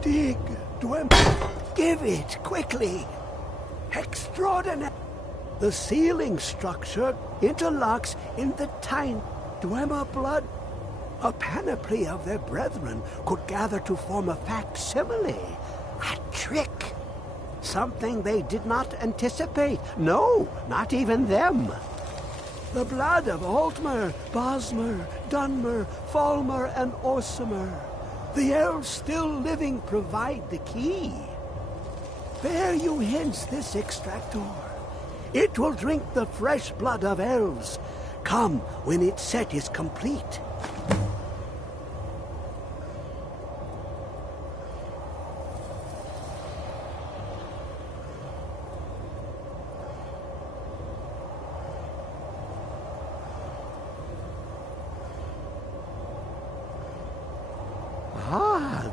Dig, Dwemer. Give it, quickly. Extraordinary. The ceiling structure interlocks in the tiny Dwemer blood. A panoply of their brethren could gather to form a facsimile. A trick. Something they did not anticipate. No, not even them. The blood of Altmer, Bosmer, Dunmer, Falmer, and Orsimer. The elves still living provide the key. Bear you hence this extractor. It will drink the fresh blood of elves. Come when its set is complete.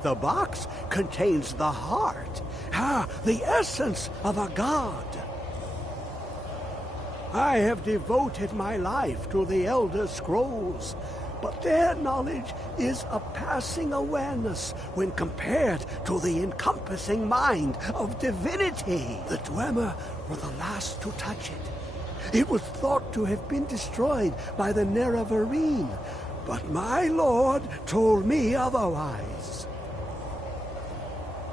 The box contains the heart, the essence of a god. I have devoted my life to the Elder Scrolls, but their knowledge is a passing awareness when compared to the encompassing mind of divinity. The Dwemer were the last to touch it. It was thought to have been destroyed by the Nerevarine, but my lord told me otherwise.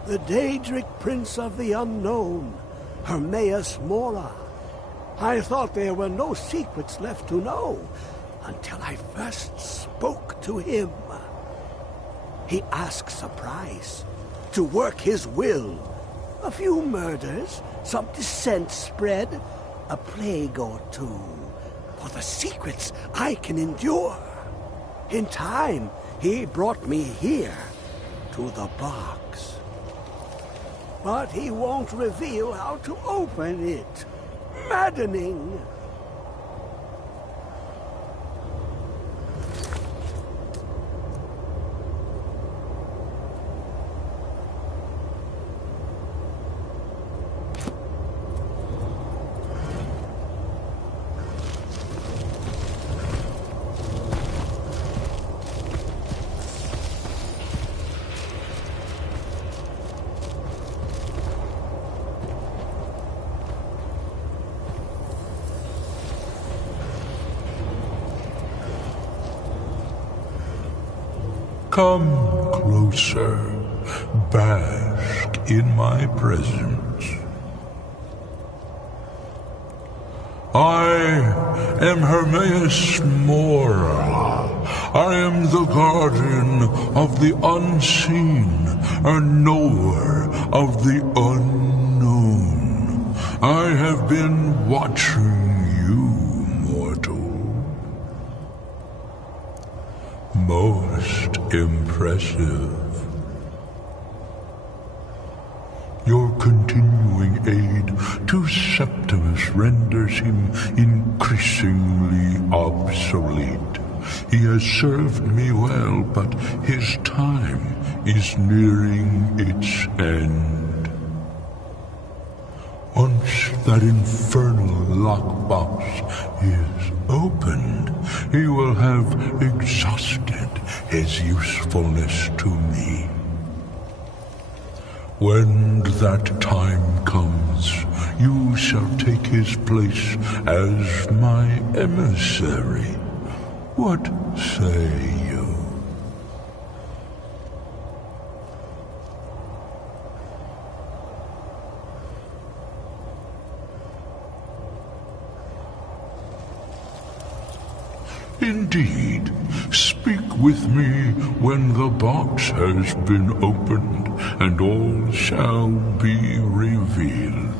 The Daedric Prince of the Unknown, Hermaeus Mora. I thought there were no secrets left to know until I first spoke to him. He asks a price to work his will. A few murders, some dissent spread, a plague or two, for the secrets I can endure. In time, he brought me here, to the box. But he won't reveal how to open it. Maddening. Come closer, bask in my presence. I am Hermaeus Mora. I am the guardian of the unseen, a knower of the unknown. I have been watching you, mortal. Most impressive. Your continuing aid to Septimus renders him increasingly obsolete. He has served me well, but his time is nearing its end. Once that infernal lockbox is opened, he will have exhausted his usefulness to me. When that time comes, you shall take his place as my emissary. What say you? Indeed, speak with me when the box has been opened, and all shall be revealed.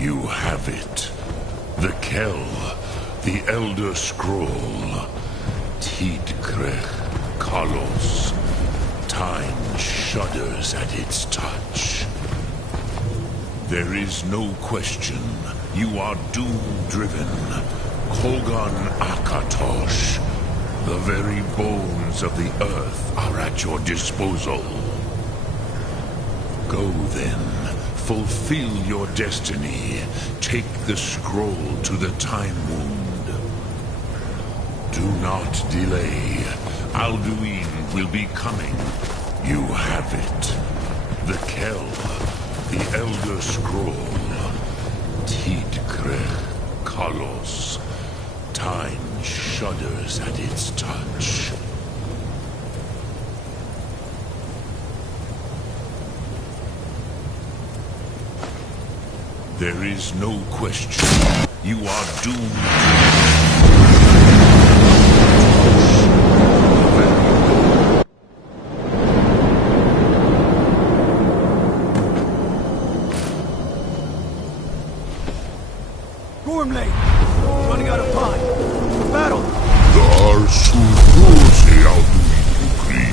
You have it. The Kell, the Elder Scroll. Tidkrech Kalos. Time shudders at its touch. There is no question. You are doom-driven. Kogan Akatosh. The very bones of the earth are at your disposal. Go then. Fulfill your destiny. Take the scroll to the Time Wound. Do not delay. Alduin will be coming. You have it. The Kell, the Elder Scroll. Tidkrech Kalos. Time shudders at its touch. There is no question. You are doomed. Gormley! Running out of time. Battle! Dar Sudosi Alduin Ukri.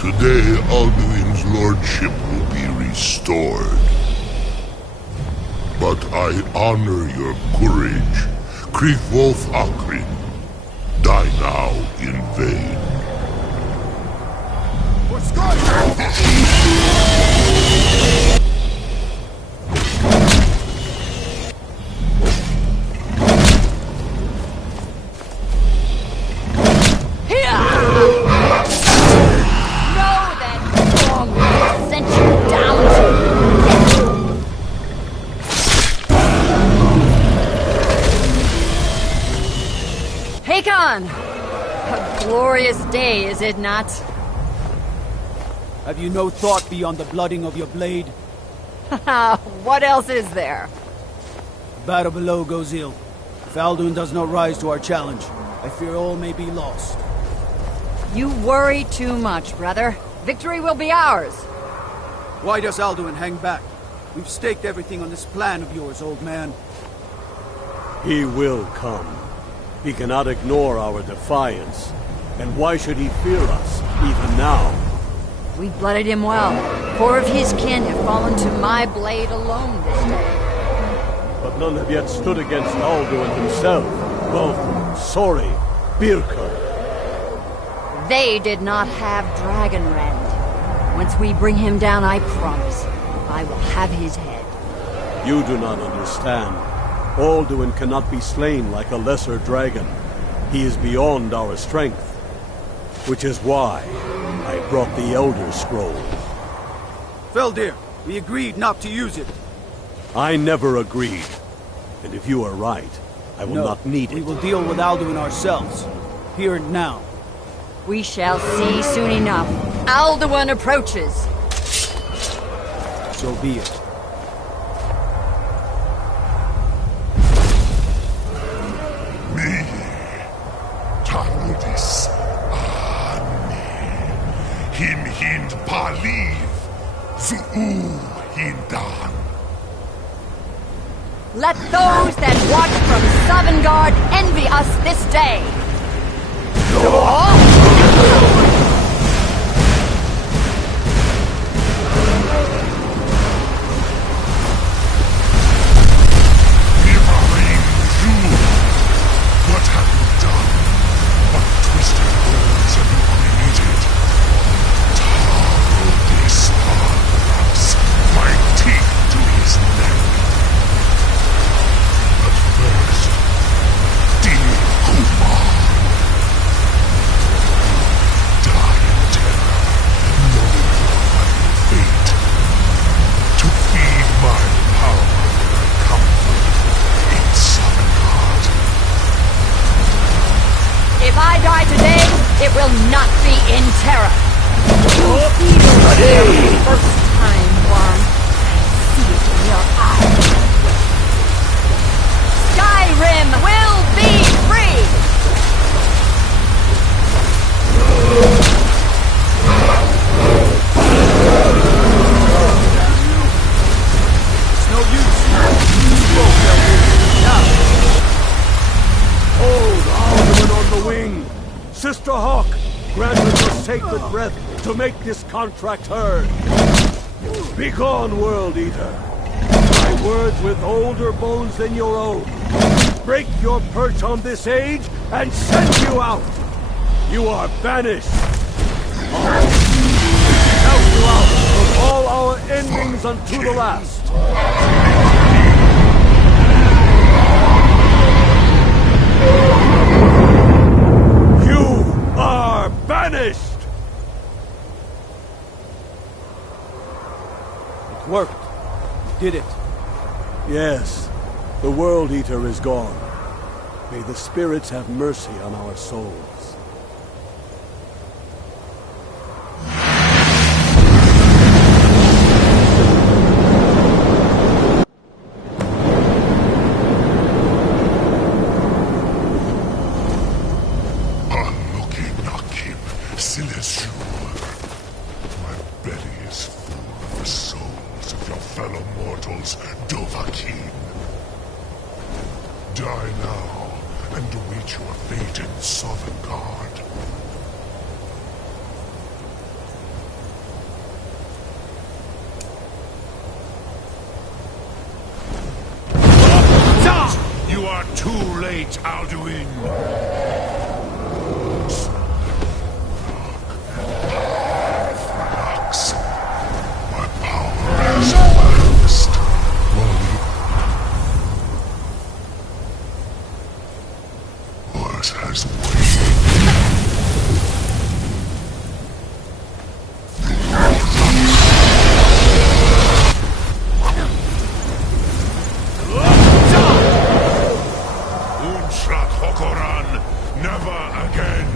Today Alduin's lordship will be restored. But I honor your courage. Krithwolf Akrin. Die now in vain. For Skyrim! A glorious day, is it not? Have you no thought beyond the blooding of your blade? What else is there? The battle below goes ill. If Alduin does not rise to our challenge, I fear all may be lost. You worry too much, brother. Victory will be ours. Why does Alduin hang back? We've staked everything on this plan of yours, old man. He will come. He cannot ignore our defiance. And why should he fear us, even now? We blooded him well. 4 of his kin have fallen to my blade alone this day. But none have yet stood against Alduin himself. Balthor, Sori, Birka. They did not have Dragonrend. Once we bring him down, I promise, I will have his head. You do not understand. Alduin cannot be slain like a lesser dragon. He is beyond our strength. Which is why I brought the Elder Scroll. Feldir, we agreed not to use it. I never agreed. And if you are right, I will not need it. We will deal with Alduin ourselves. Here and now. We shall see soon enough. Alduin approaches. So be it. Tanudis Ane. Him hind paliv. Zuu hindan. Let those that watch from Sovngarde envy us this day. What have you done? What twisted words have you created? Tanudis Ane. My teeth to his neck. But first, dear Kumar, die in terror, knowing your final fate. To feed my power and comfort in Sovngarde. If I die today, it will not be in terror. You'll feel it for the first time, Juan. I see it in your eyes. Skyrim will be free! It's no use. breath to make this contract heard. Begone, World Eater. My words with older bones than your own. Break your perch on this age and send you out. You are banished. Count you out of all our endings unto the last. You are banished! It worked. You did it. Yes, the World Eater is gone. May the spirits have mercy on our souls. My belly is full of the souls of your fellow mortals, Dovahkiin. Die now, and await your fate in Sovngarde. You are too late, Alduin! My power has waxed. Yours has Unshrak Hokoran, never again.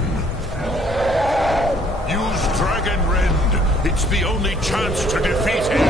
Use Dragon Rend. It's the only chance to defeat him.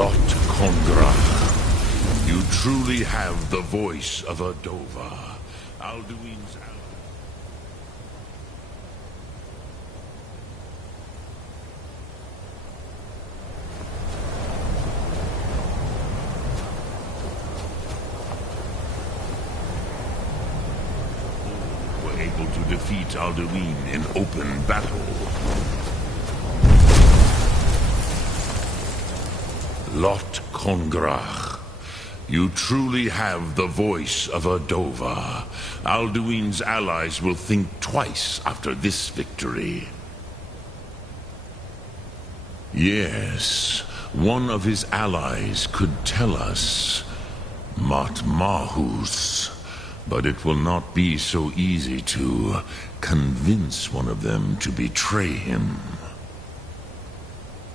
Lot Kongrach, you truly have the voice of a Dova. Alduin's were able to defeat Alduin in open battle. Lot Kongrach, you truly have the voice of a Dova. Alduin's allies will think twice after this victory. Yes, one of his allies could tell us. Matmahus. But it will not be so easy to convince one of them to betray him.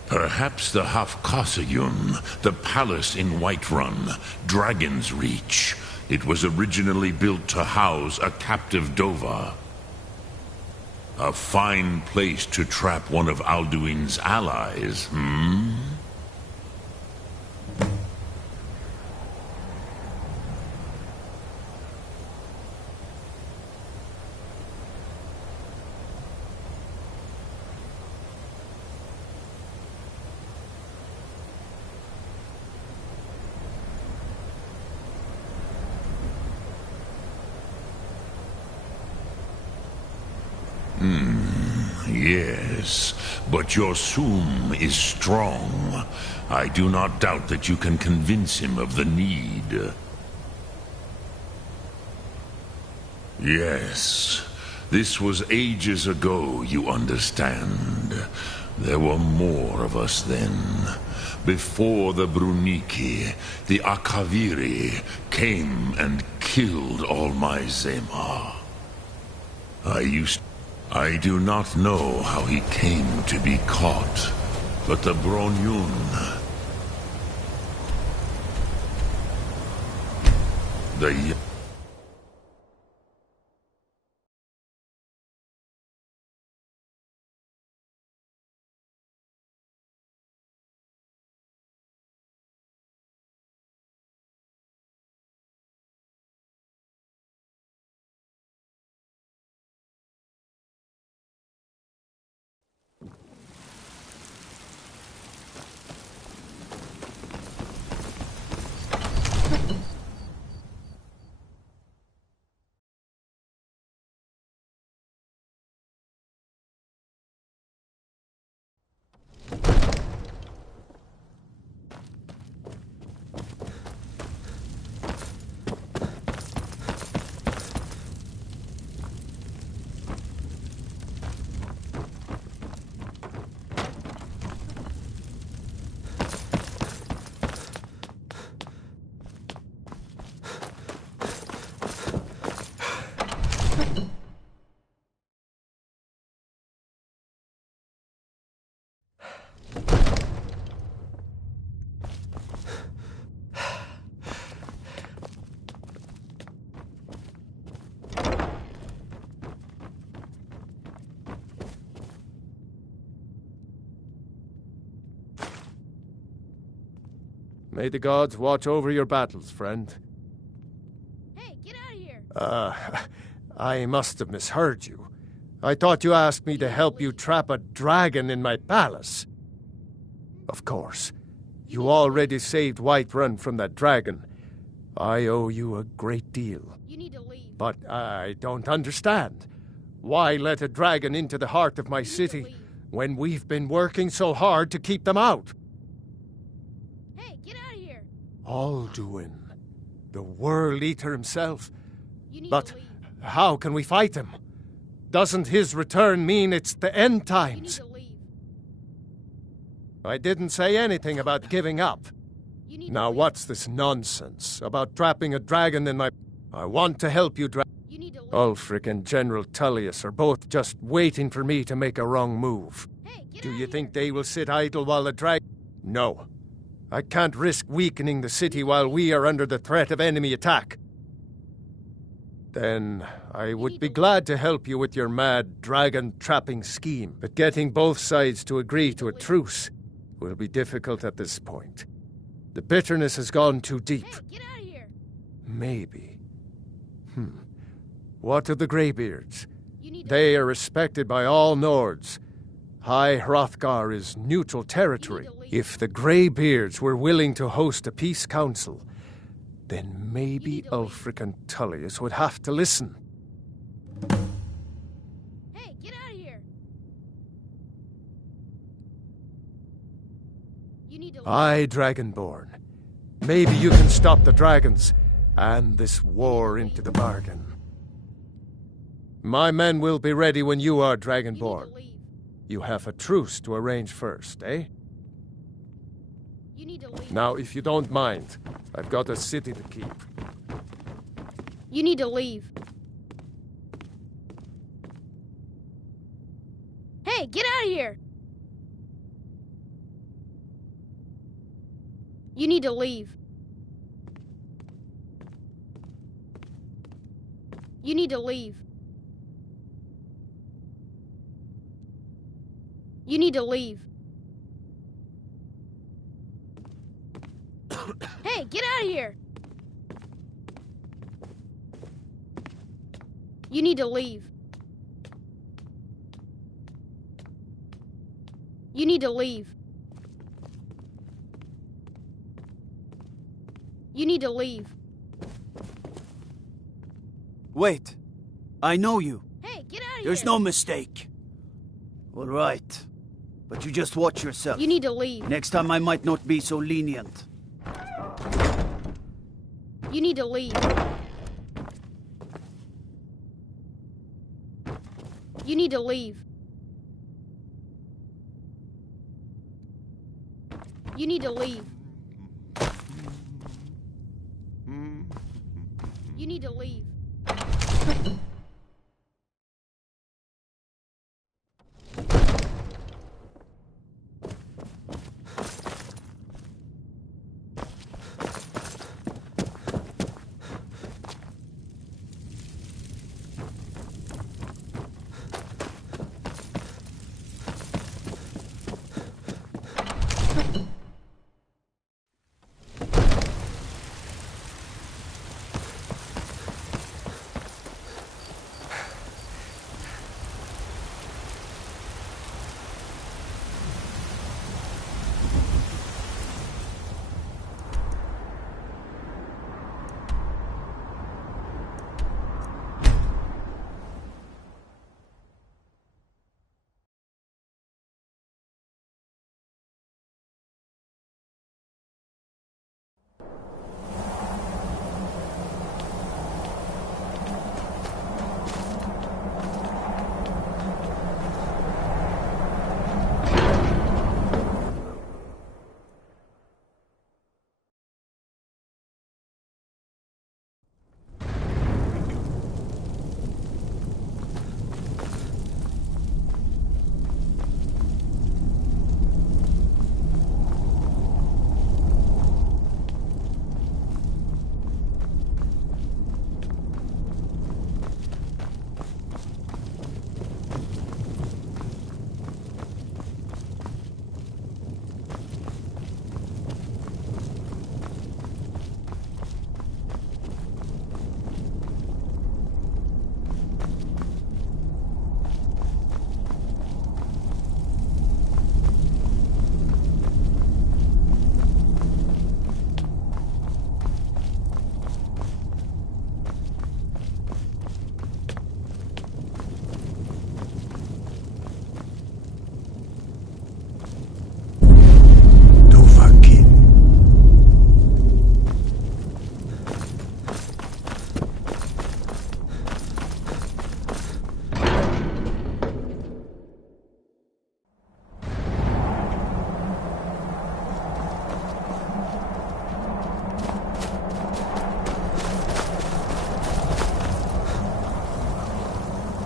Perhaps the Hafkasayun, the palace in Whiterun, Dragon's Reach. It was originally built to house a captive Dova. A fine place to trap one of Alduin's allies, hmm? Yes, but your Sum is strong. I do not doubt that you can convince him of the need. Yes, this was ages ago, you understand. There were more of us then. Before the Bruniki, the Akaviri came and killed all my Zema. I do not know how he came to be caught, but the Bronyun... The... May the gods watch over your battles, friend. Hey, get out of here! I must have misheard you. I thought you asked me to help you trap a dragon in my palace. Of course. You already saved Whiterun from that dragon. I owe you a great deal. You need to leave. But I don't understand. Why let a dragon into the heart of my city when we've been working so hard to keep them out? Hey, get out of here! Alduin, the World Eater himself. You need But to leave. how can we fight him? Doesn't his return mean it's the end You need times? to leave. I didn't say anything about giving up. You need Now to leave. what's this nonsense about trapping a dragon in my... I want to help you, You need to leave. Ulfric and General Tullius are both just waiting for me to make a wrong move. Hey, get Do out you of think here. they will sit idle while the No. I can't risk weakening the city while we are under the threat of enemy attack. Then I would be glad to help you with your mad dragon-trapping scheme, but getting both sides to agree to a truce will be difficult at this point. The bitterness has gone too deep. Hey, get out of here! Maybe. What of the Greybeards? You need to They are respected by all Nords. High Hrothgar is neutral territory. If the Greybeards were willing to host a peace council, then maybe Ulfric and Tullius would have to listen. Hey, get out of here! You need to leave. Aye, Dragonborn. Maybe you can stop the dragons, and this war into the bargain. My men will be ready when you are, You need to Dragonborn. leave. You have a truce to arrange first, eh? You need to leave. Now, if you don't mind, I've got a city to keep. You need to leave. Hey, get out of here! You need to leave. You need to leave. You need to leave. Hey, get out of here! You need to leave. You need to leave. You need to leave. Wait. I know you. Hey, get out of here! There's no mistake. All right. But you just watch yourself. You need to leave. Next time I might not be so lenient. You need to leave. You need to leave. You need to leave. You need to leave.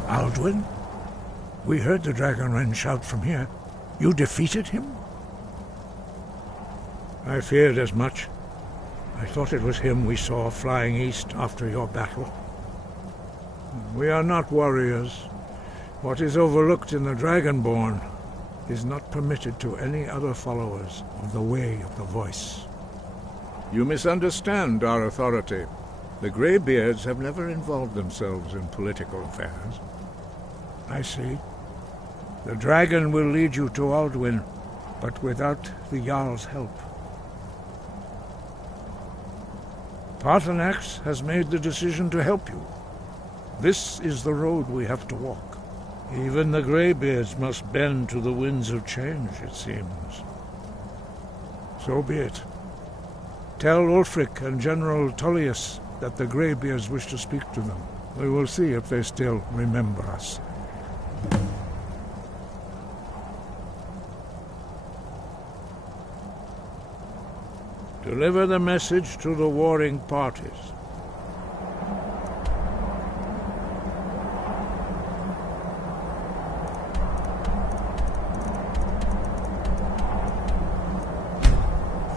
Alduin? We heard the Dragonren shout from here. You defeated him? I feared as much. I thought it was him we saw flying east after your battle. We are not warriors. What is overlooked in the Dragonborn is not permitted to any other followers of the Way of the Voice. You misunderstand our authority. The Greybeards have never involved themselves in political affairs. I see. The dragon will lead you to Alduin, but without the Jarl's help. Paarthurnax has made the decision to help you. This is the road we have to walk. Even the Greybeards must bend to the winds of change, it seems. So be it. Tell Ulfric and General Tullius that the Greybeards wish to speak to them. We will see if they still remember us. Deliver the message to the warring parties.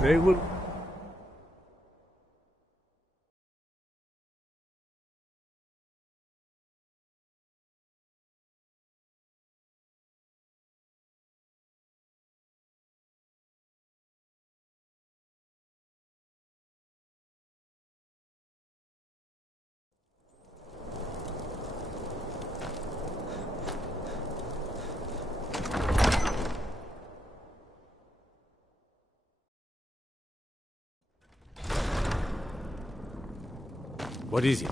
They will... What is it?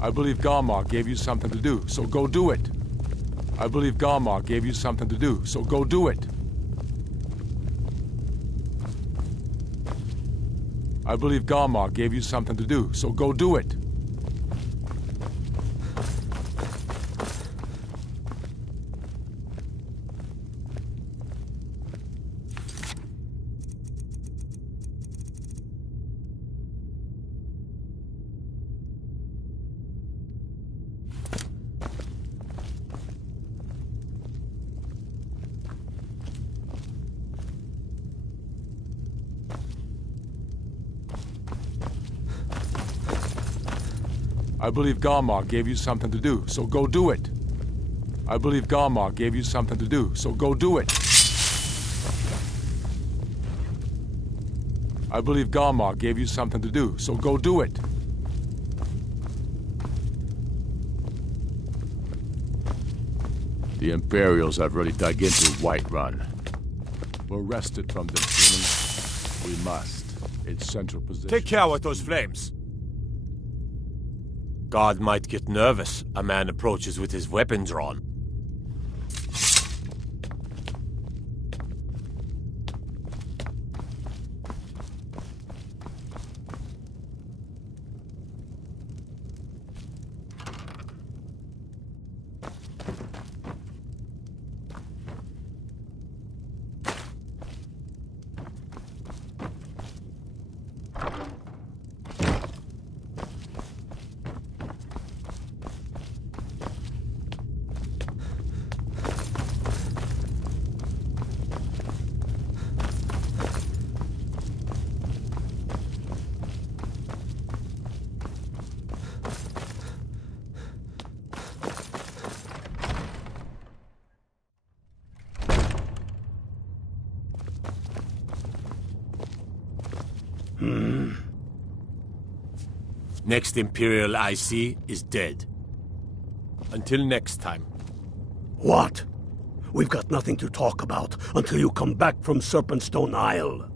I believe Garmar gave you something to do, so go do it. I believe Garmar gave you something to do, so go do it. I believe Garmar gave you something to do, so go do it. I believe Garmar gave you something to do, so go do it. I believe Garmar gave you something to do, so go do it. I believe Garmar gave you something to do, so go do it. The Imperials have really dug into Whiterun. We'll wrest it from them, humans. We must. Its central position. Take care with those flames. God might get nervous. A man approaches with his weapons drawn. Next Imperial I see is dead. Until next time. What? We've got nothing to talk about until you come back from Serpentstone Isle.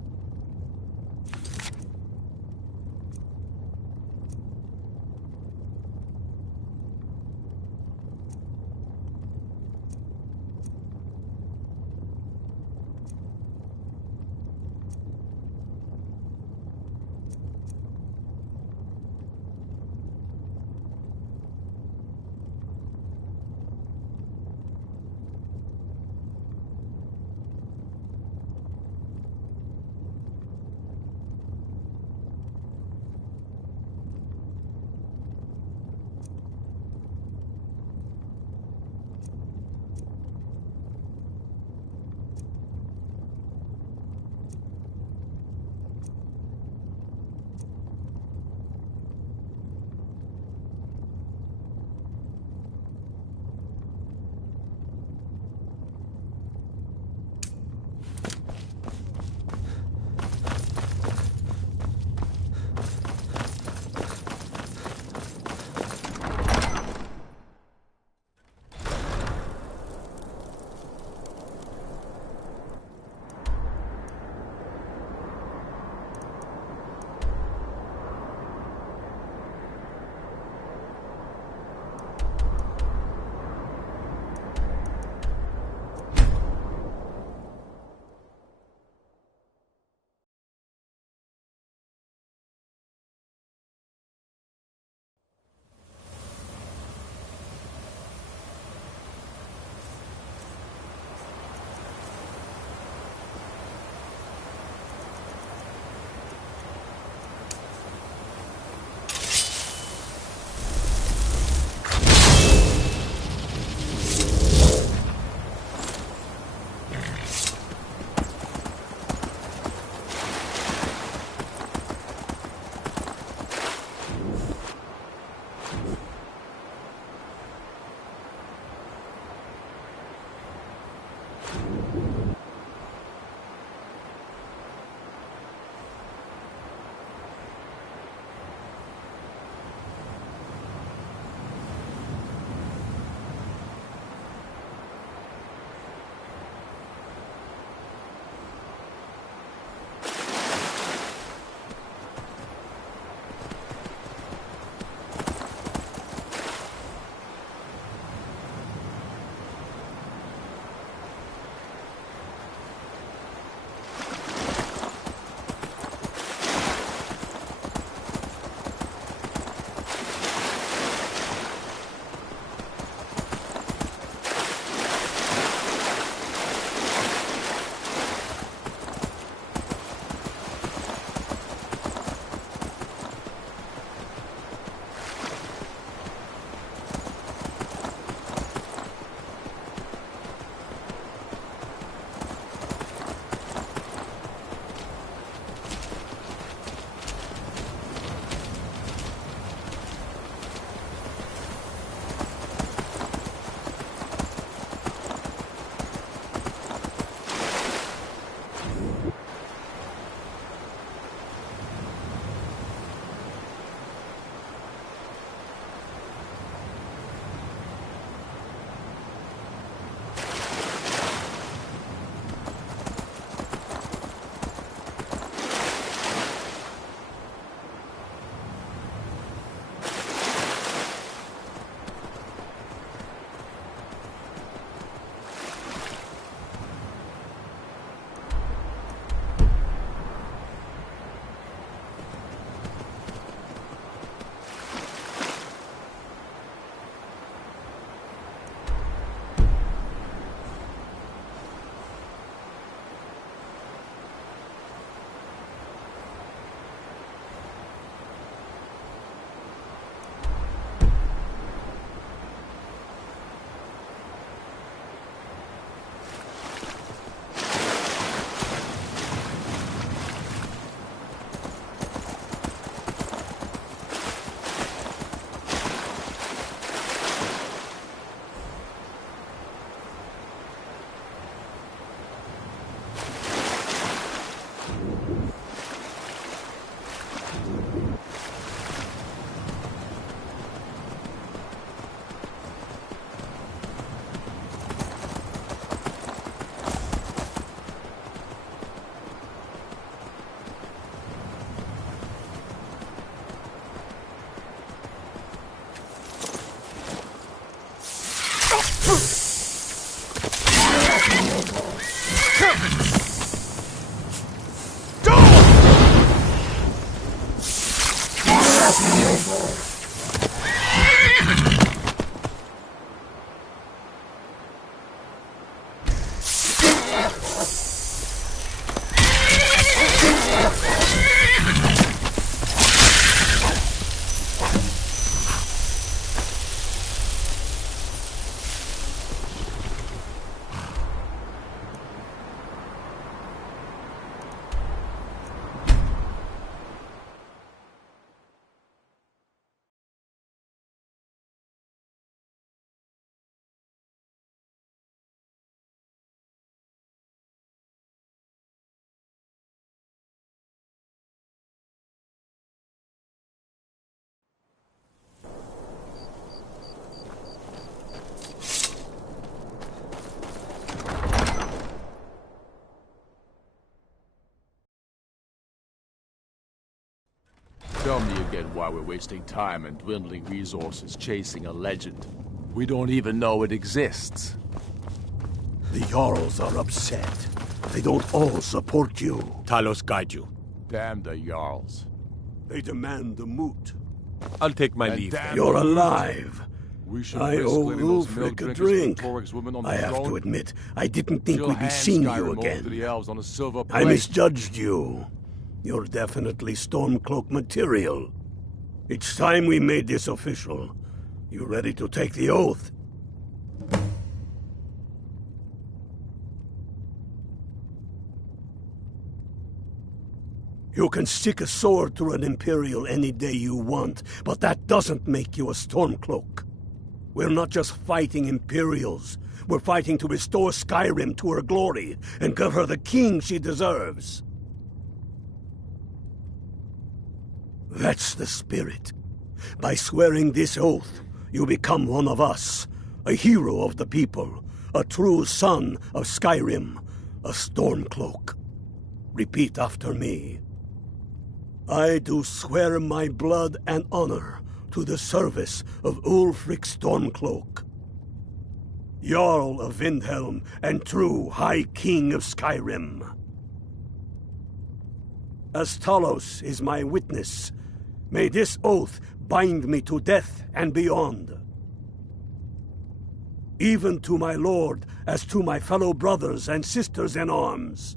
Tell me again why we're wasting time and dwindling resources chasing a legend. We don't even know it exists. The Jarls are upset. They don't all support you. Talos guide you. Damn the Jarls. They demand the moot. I'll take my And leave. damn You're the alive. We should I risk owe letting those Ulfric milk a drinkers drink. put Toryg's women on the I have throne. to admit, I didn't think She'll we'd be hand seeing Skyrim you over to again. the elves on a silver I plate. misjudged you. You're definitely Stormcloak material. It's time we made this official. You ready to take the oath? You can stick a sword through an Imperial any day you want, but that doesn't make you a Stormcloak. We're not just fighting Imperials. We're fighting to restore Skyrim to her glory and give her the king she deserves. That's the spirit. By swearing this oath, you become one of us, a hero of the people, a true son of Skyrim, a Stormcloak. Repeat after me. I do swear my blood and honor to the service of Ulfric Stormcloak, Jarl of Windhelm and true High King of Skyrim. As Talos is my witness, may this oath bind me to death and beyond. Even to my lord, as to my fellow brothers and sisters in arms.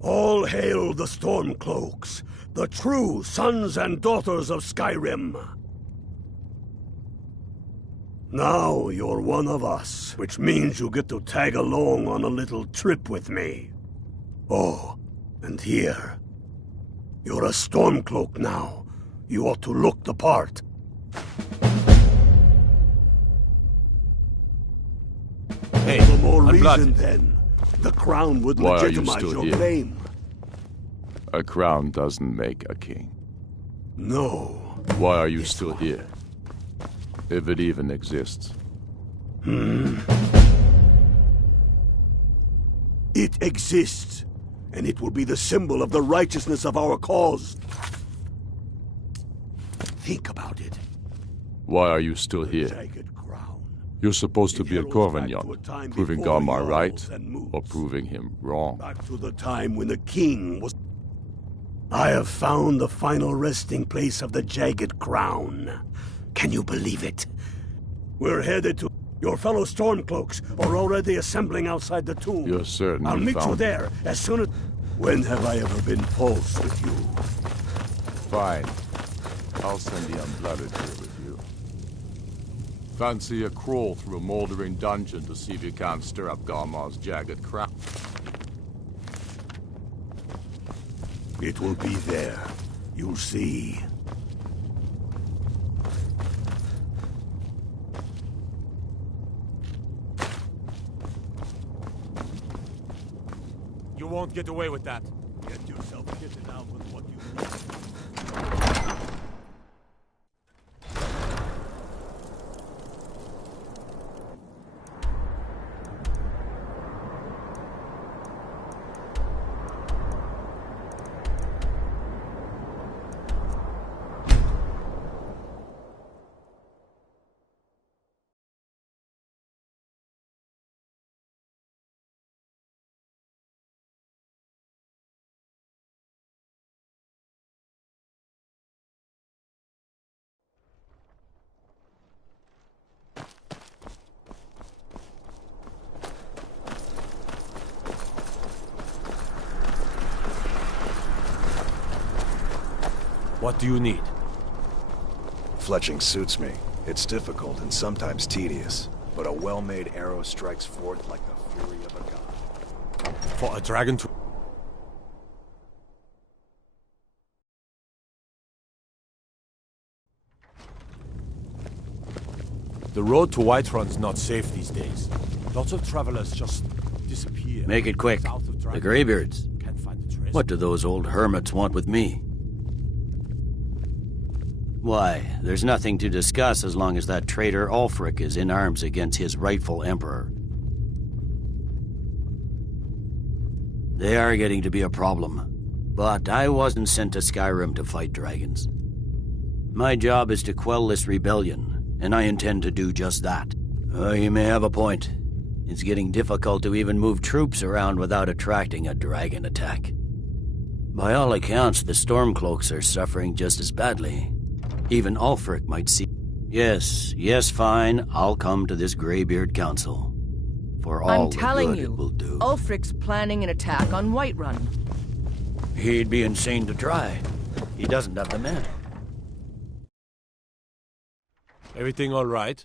All hail the Stormcloaks, the true sons and daughters of Skyrim. Now you're one of us, which means you get to tag along on a little trip with me. Oh, and here. You're a Stormcloak now. You ought to look the part. Hey, The more I'm reason blood. then. The crown would Why are you legitimize still your here? claim. A crown doesn't make a king. No. Why are you still here? If it even exists. It exists, and it will be the symbol of the righteousness of our cause. Think about it. Why are you still here? Jagged crown. You're supposed to It be a heralds back to a Corvignon, time proving before Garmar Jarls right and moots. or proving him wrong. Back to the time when the king was... I have found the final resting place of the Jagged Crown. Can you believe it? We're headed to... Your fellow Stormcloaks are already assembling outside the tomb. You're certain I'll you meet you found there as soon as... When have I ever been false with you? Fine. I'll send the Unblooded here with you. Fancy a crawl through a moldering dungeon to see if you can't stir up Garmar's jagged crown. It will be there. You'll see. You won't get away with that. Get yourself kitted out with what you need. What do you need? Fletching suits me. It's difficult and sometimes tedious, but a well-made arrow strikes forth like the fury of a god. For a dragon to... The road to Whiterun's not safe these days. Lots of travelers just disappear. Make it quick. South of The Dragon- Greybeards. Can't find a trace. What do those old hermits want with me? Why, there's nothing to discuss as long as that traitor Ulfric is in arms against his rightful emperor. They are getting to be a problem. But I wasn't sent to Skyrim to fight dragons. My job is to quell this rebellion, and I intend to do just that. You may have a point. It's getting difficult to even move troops around without attracting a dragon attack. By all accounts, the Stormcloaks are suffering just as badly. Even Ulfric might see... Yes, fine. I'll come to this Greybeard Council. For all I'm the telling good you, it will do. Ulfric's planning an attack on Whiterun. He'd be insane to try. He doesn't have the men. Everything all right?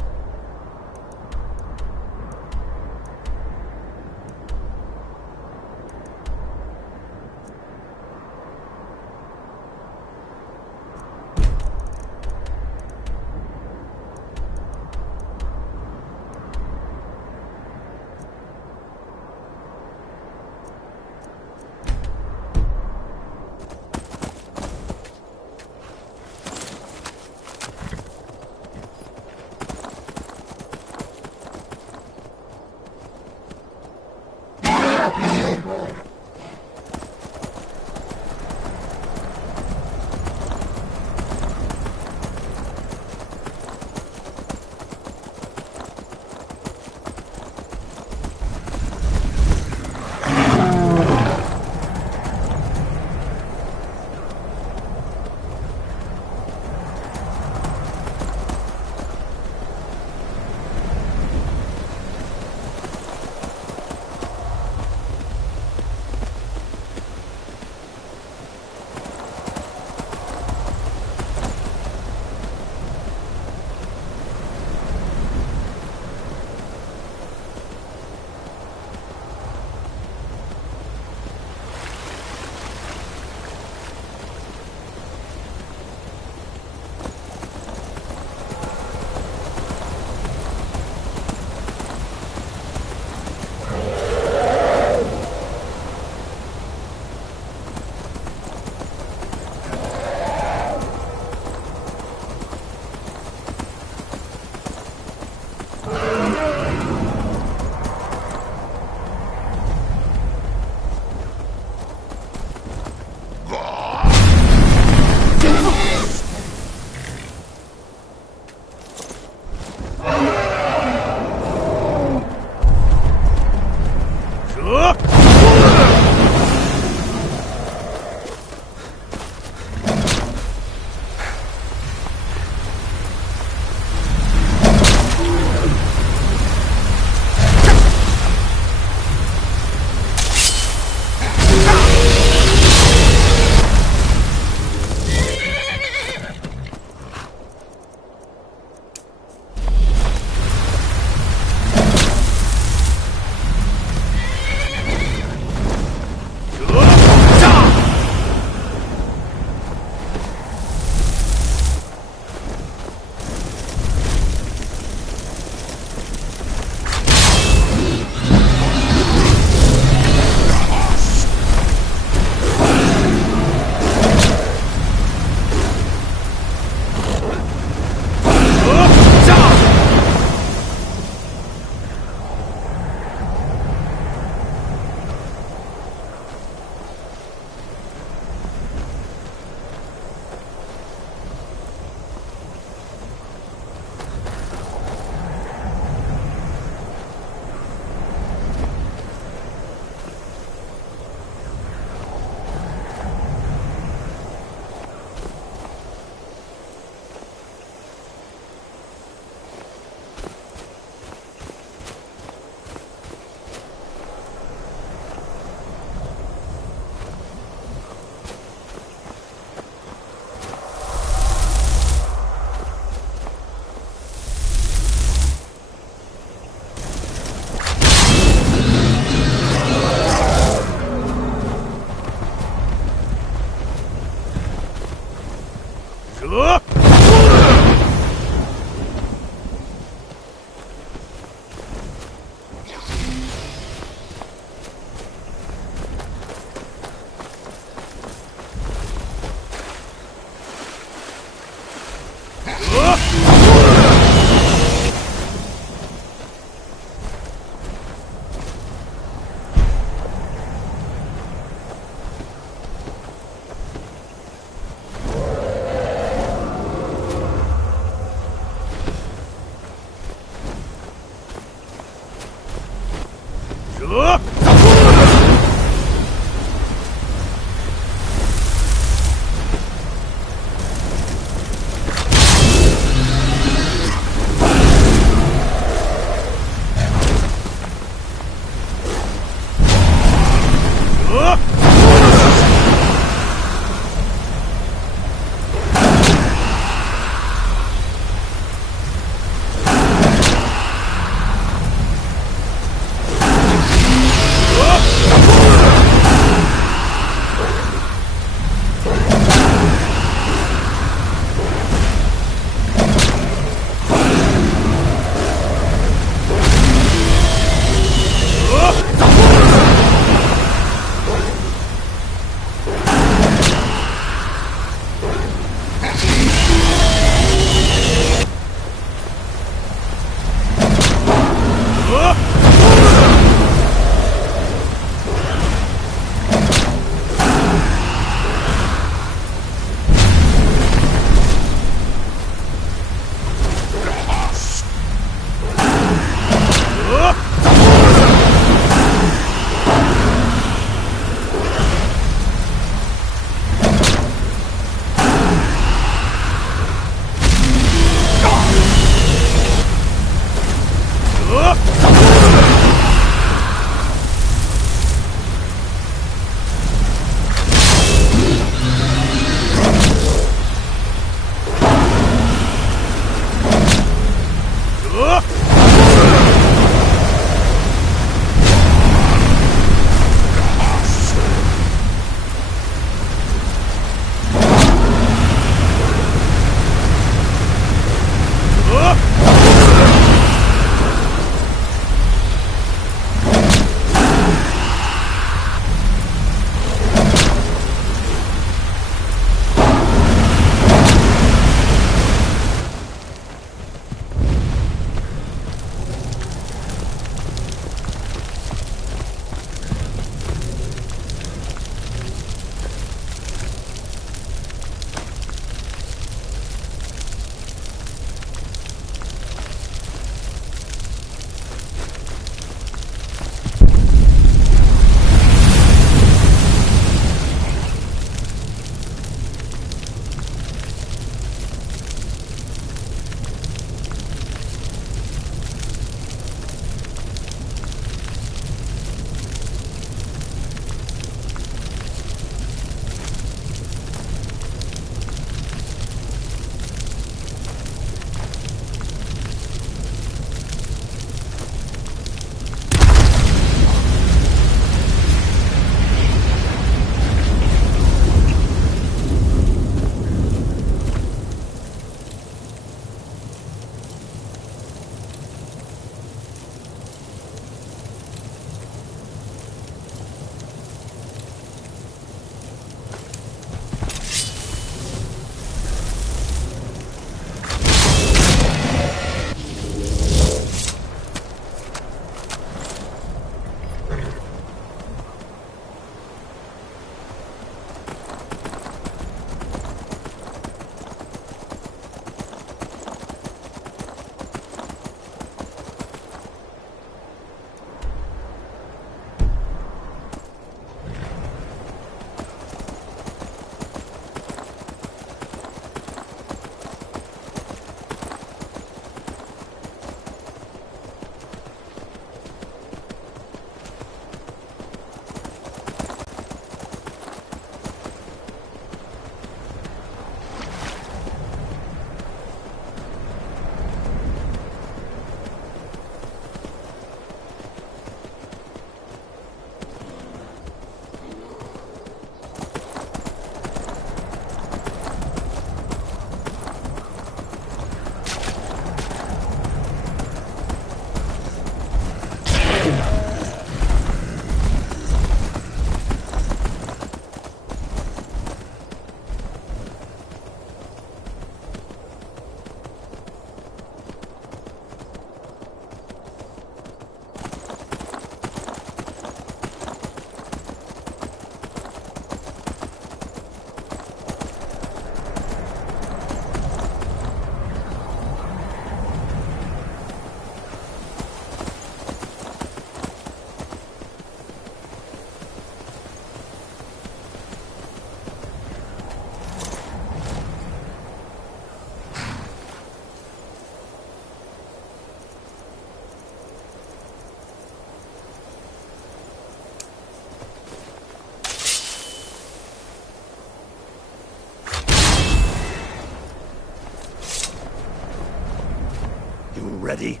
ready?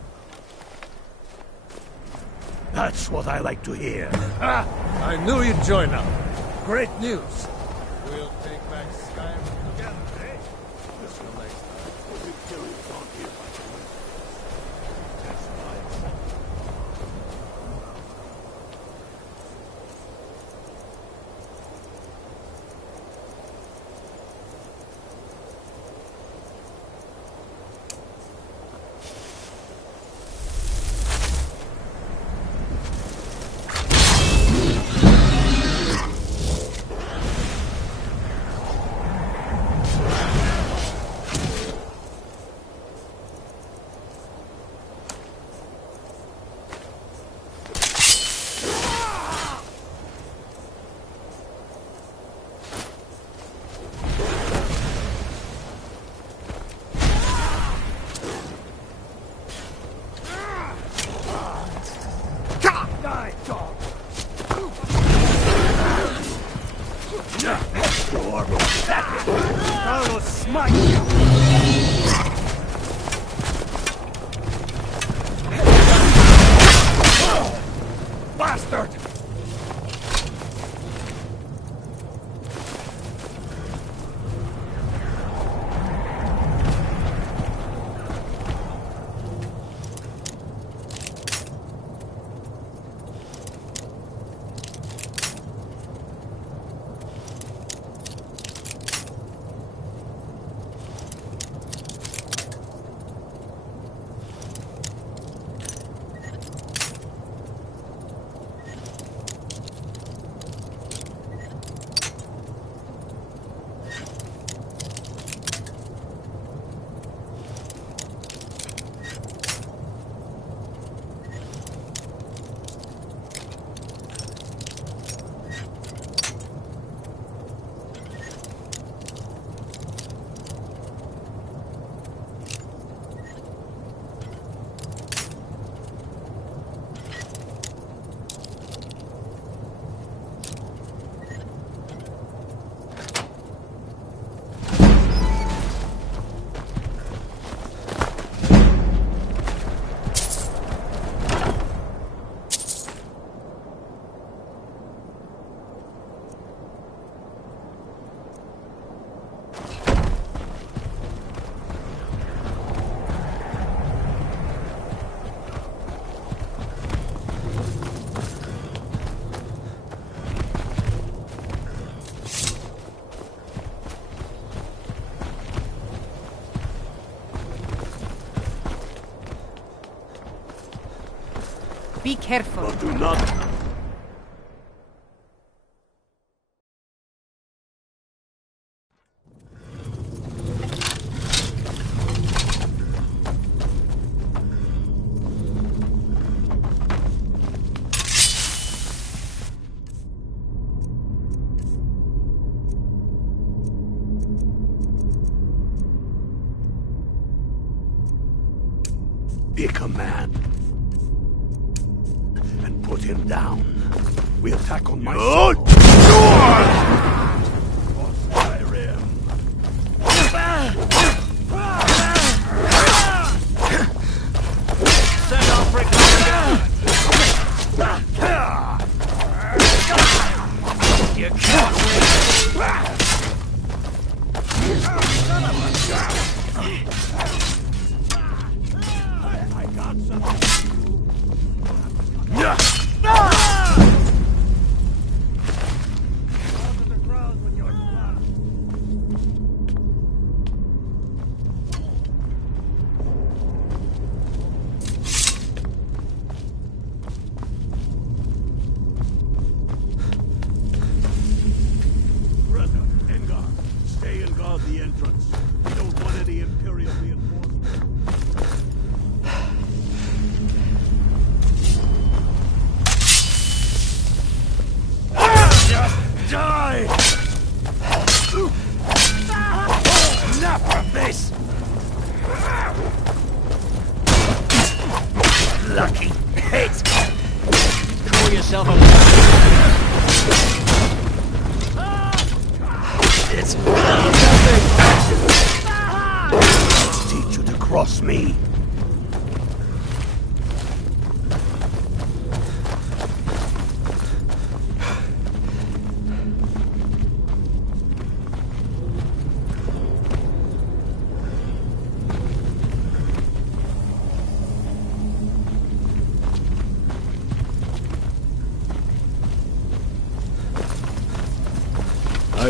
That's what I like to hear. I knew you'd join up. Great news. We'll take back Skyrim together, eh? Until next time. We'll be killing on here. Bastard! Be careful. But do not... Pick a man and put him down. We attack on my sword. For Skyrim. Send off You can't win. Son of a gun. I got something. The entrance. We don't want any Imperial reinforcements. Just die! Enough of this! Lucky hit! Call yourself a... It's nothing! Teach you to cross me.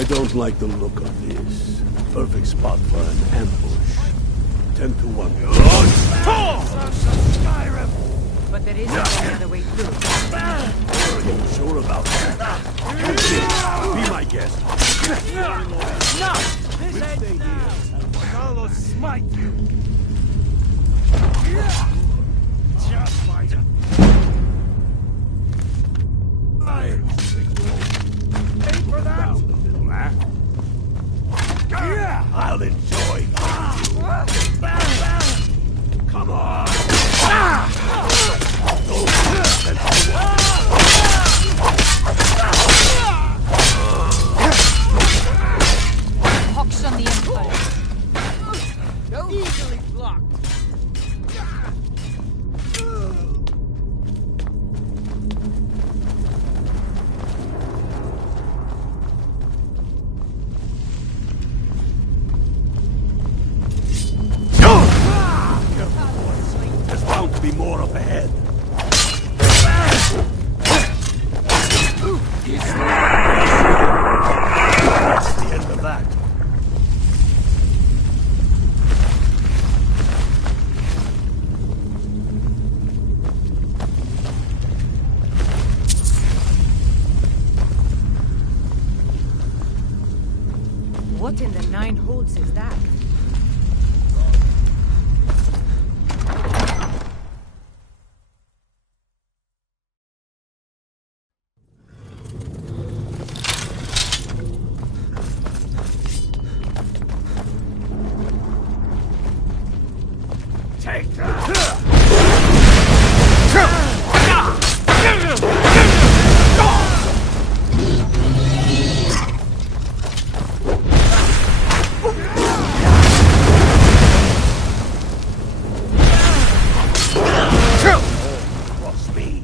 I don't like the look of this. Perfect spot for an ambush. 10 to 1. Skyrim! But there isn't another way through. Are you sure about that? Be my guest. No! This ain't now! I'll smite you! Just fight it. Pay for that! I'll enjoy you. Come on! Hawks on the Empire. Easily blocked. There's bound to be more up ahead. That's the end of that. What in the nine holes is that? Take that! Cross me.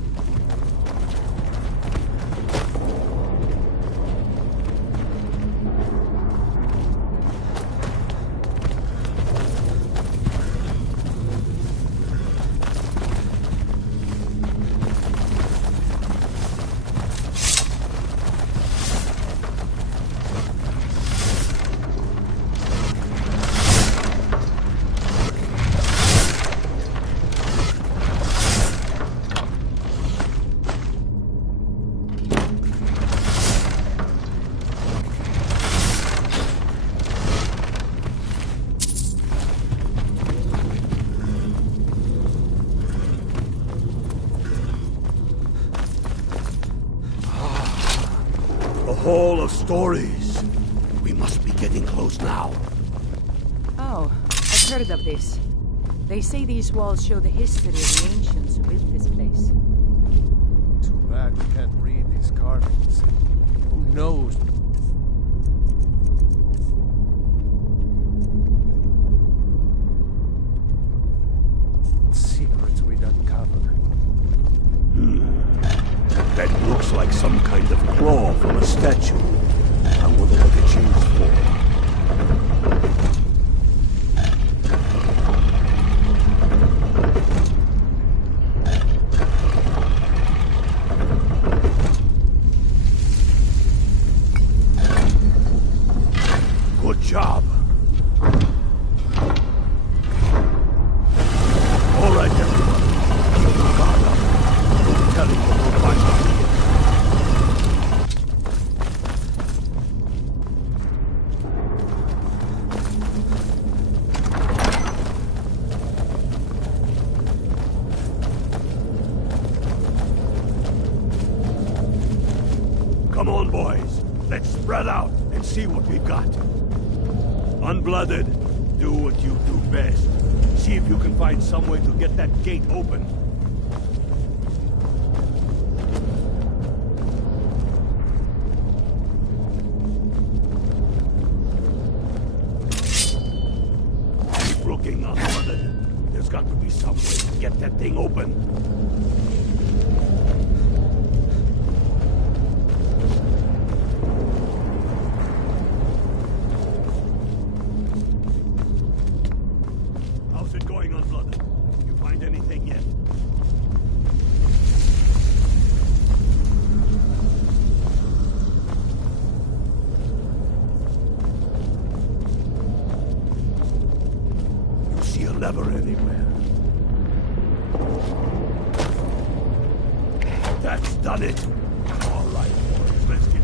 A hall of stories. We must be getting close now. Oh, I've heard of this. They say these walls show the history of the ancients who built this place. Too bad we can't read these carvings. Who knows? What secrets we'd uncover. That looks like some kind of claw from a statue. I wonder what it's used for. Good job. All right, everyone. Keep your guard up. No telling what we'll find out here. Come on, boys. Let's spread out and see what we've got. Unblooded, do what you do best. See if you can find some way to get that gate open. Keep looking, Unblooded. There's got to be some way to get that thing open. How's it going, Unblooded? You find anything yet? never anywhere. That's done it. All right, boys, let's get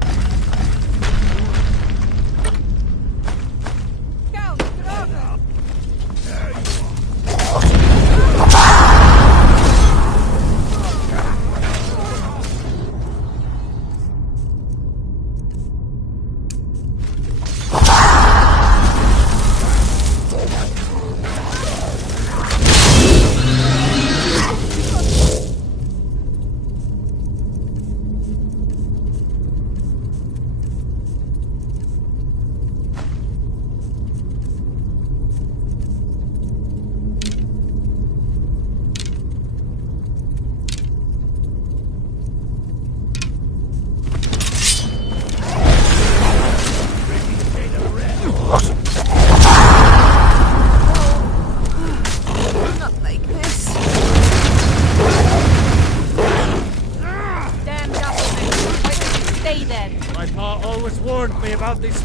about this.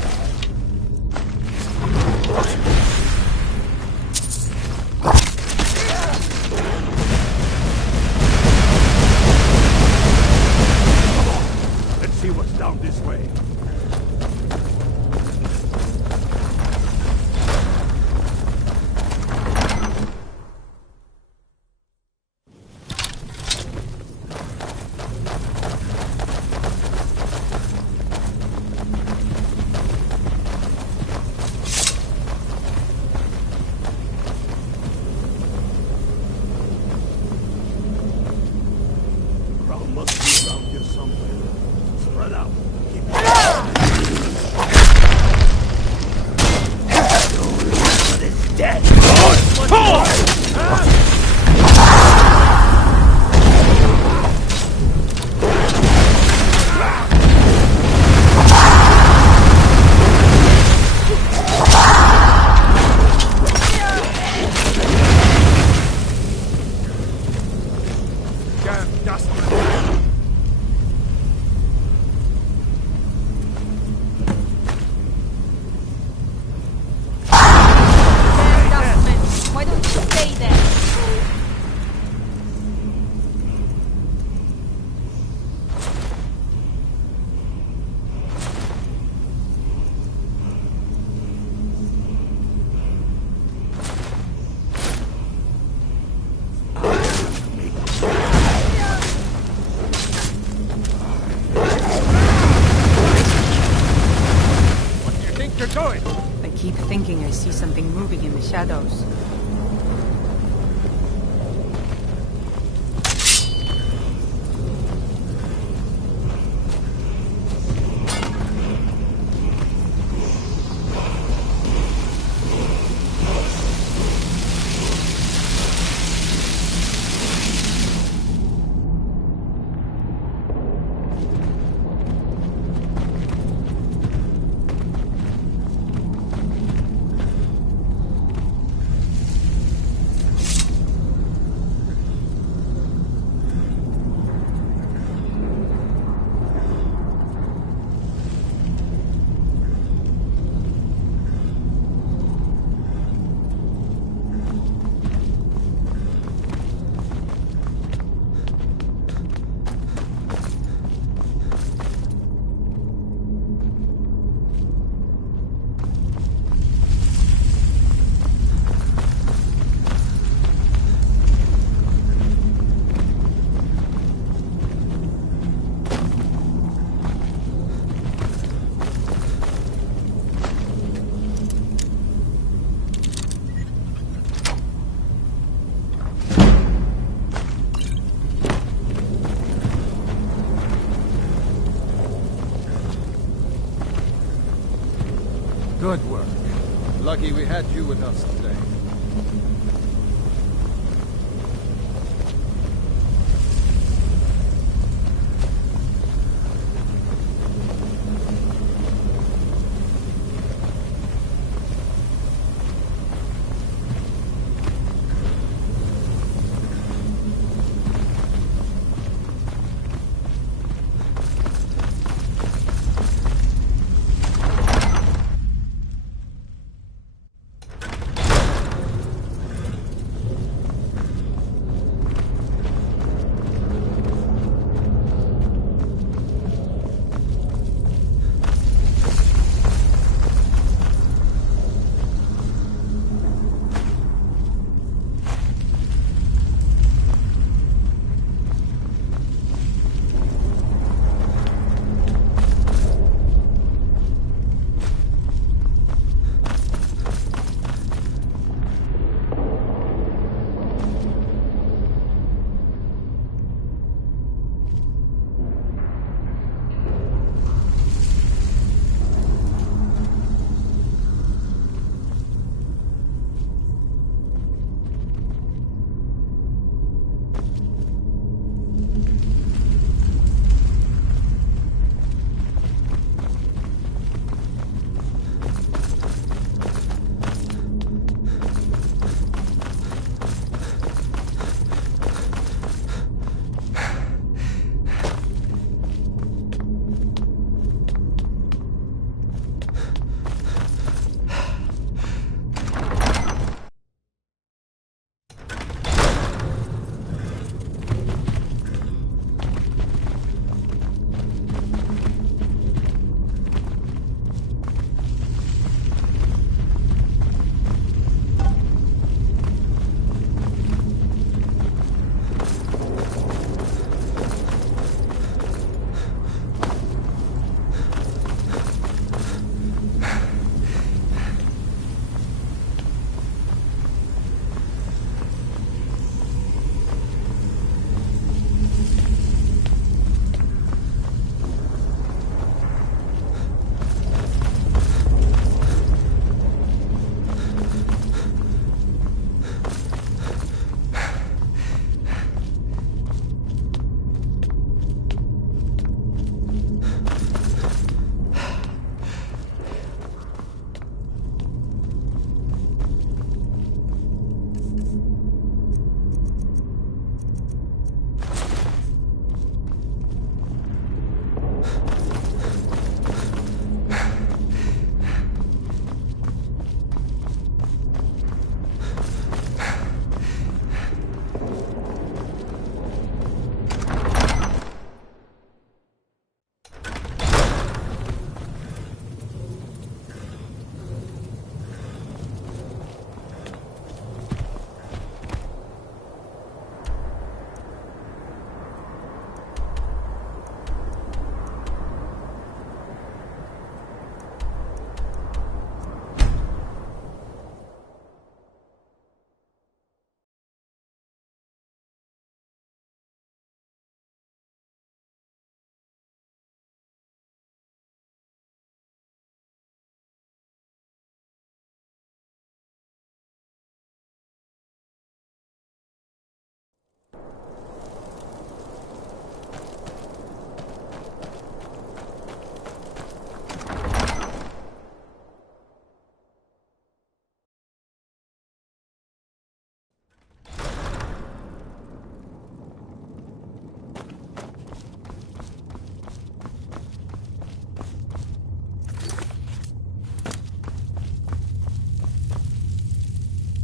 Let's see what's down this way. I keep thinking I see something moving in the shadows. Good work. Lucky we had you with us today.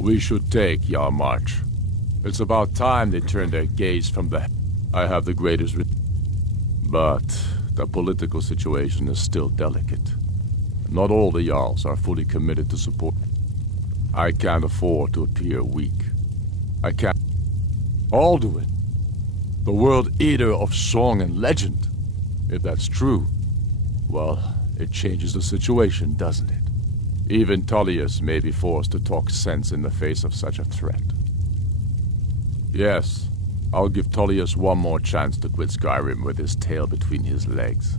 We should take your march. It's about time they turned their gaze from the... I have the greatest... But the political situation is still delicate. Not all the Jarls are fully committed to support. I can't afford to appear weak. I can't... Alduin, the world eater of song and legend. If that's true, well, it changes the situation, doesn't it? Even Tullius may be forced to talk sense in the face of such a threat. Yes, I'll give Tullius one more chance to quit Skyrim with his tail between his legs.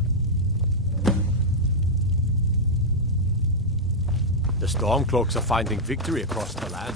The Stormcloaks are finding victory across the land.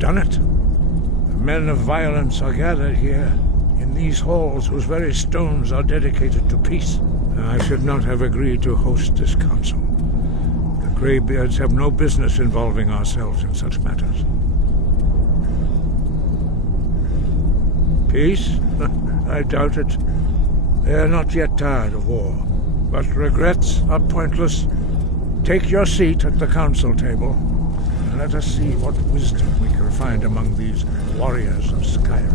Done it. The men of violence are gathered here, in these halls whose very stones are dedicated to peace. I should not have agreed to host this council. The Greybeards have no business involving ourselves in such matters. Peace? I doubt it. They are not yet tired of war. But regrets are pointless. Take your seat at the council table. Let us see what wisdom we can find among these warriors of Skyrim.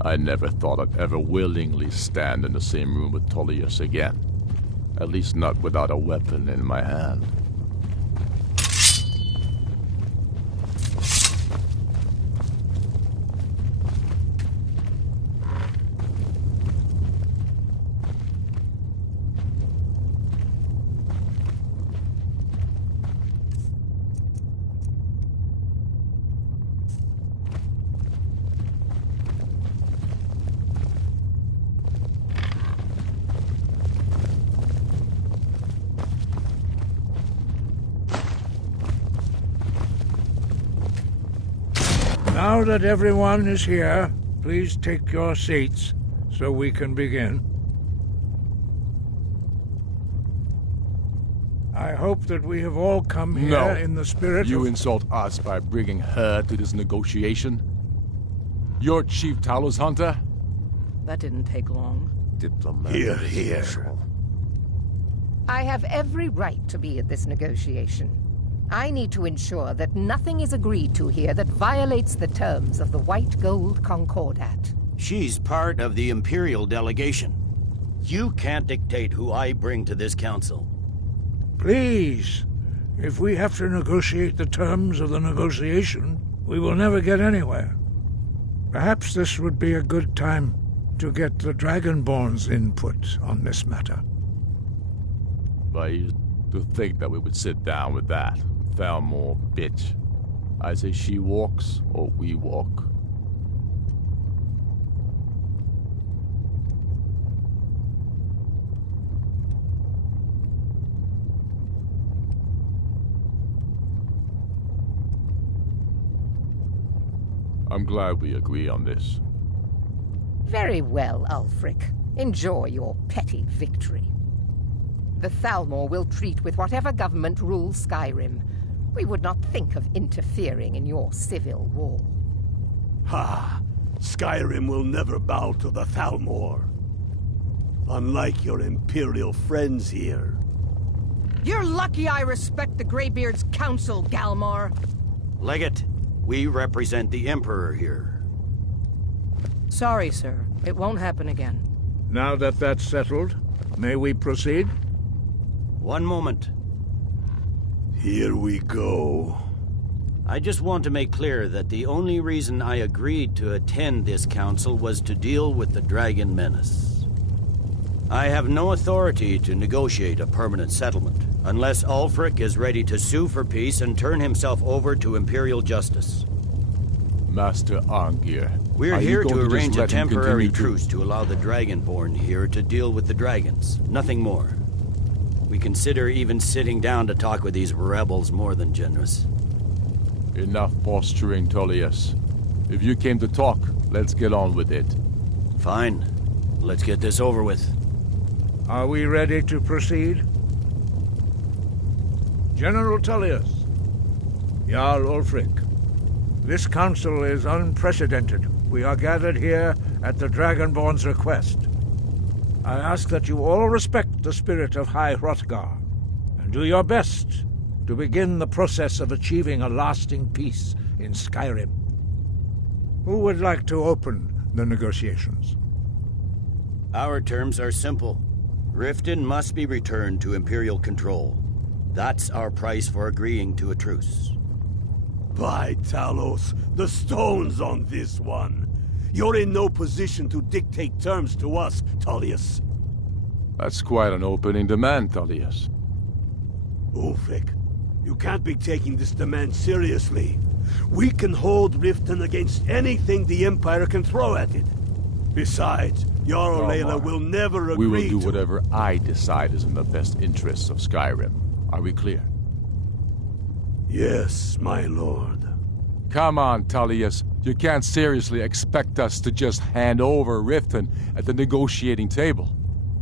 I never thought I'd ever willingly stand in the same room with Tullius again. At least not without a weapon in my hand. Now that everyone is here, please take your seats so we can begin. I hope that we have all come here in the spirit You of... insult us by bringing her to this negotiation? You're Chief Talos Hunter? That didn't take long. Hear, hear. I have every right to be at this negotiation. I need to ensure that nothing is agreed to here that violates the terms of the White Gold Concordat. She's part of the Imperial delegation. You can't dictate who I bring to this council. Please, if we have to negotiate the terms of the negotiation, we will never get anywhere. Perhaps this would be a good time to get the Dragonborn's input on this matter. I used to think that we would sit down with that. Thalmor, bitch. I say she walks, or we walk. I'm glad we agree on this. Very well, Ulfric. Enjoy your petty victory. The Thalmor will treat with whatever government rules Skyrim. We would not think of interfering in your civil war. Ha! Skyrim will never bow to the Thalmor. Unlike your Imperial friends here. You're lucky I respect the Greybeard's counsel, Galmar. Legate, we represent the Emperor here. Sorry, sir. It won't happen again. Now that that's settled, may we proceed? One moment. Here we go. I just want to make clear that the only reason I agreed to attend this council was to deal with the Dragon Menace. I have no authority to negotiate a permanent settlement, unless Ulfric is ready to sue for peace and turn himself over to Imperial justice. Master Arngir, We're here to arrange a temporary truce to allow the Dragonborn here to deal with the dragons, nothing more. We consider even sitting down to talk with these rebels more than generous. Enough posturing, Tullius. If you came to talk, let's get on with it. Fine. Let's get this over with. Are we ready to proceed? General Tullius, Jarl Ulfric, this council is unprecedented. We are gathered here at the Dragonborn's request. I ask that you all respect the spirit of High Hrothgar, and do your best to begin the process of achieving a lasting peace in Skyrim. Who would like to open the negotiations? Our terms are simple. Riften must be returned to Imperial control. That's our price for agreeing to a truce. By Talos, the stone's on this one. You're in no position to dictate terms to us, Tullius. That's quite an opening demand, Tullius. Ulfric, you can't be taking this demand seriously. We can hold Riften against anything the Empire can throw at it. Besides, Jarl Layla will never agree to... We will do whatever I decide is in the best interests of Skyrim. Are we clear? Yes, my lord. Come on, Tullius. You can't seriously expect us to just hand over Riften at the negotiating table.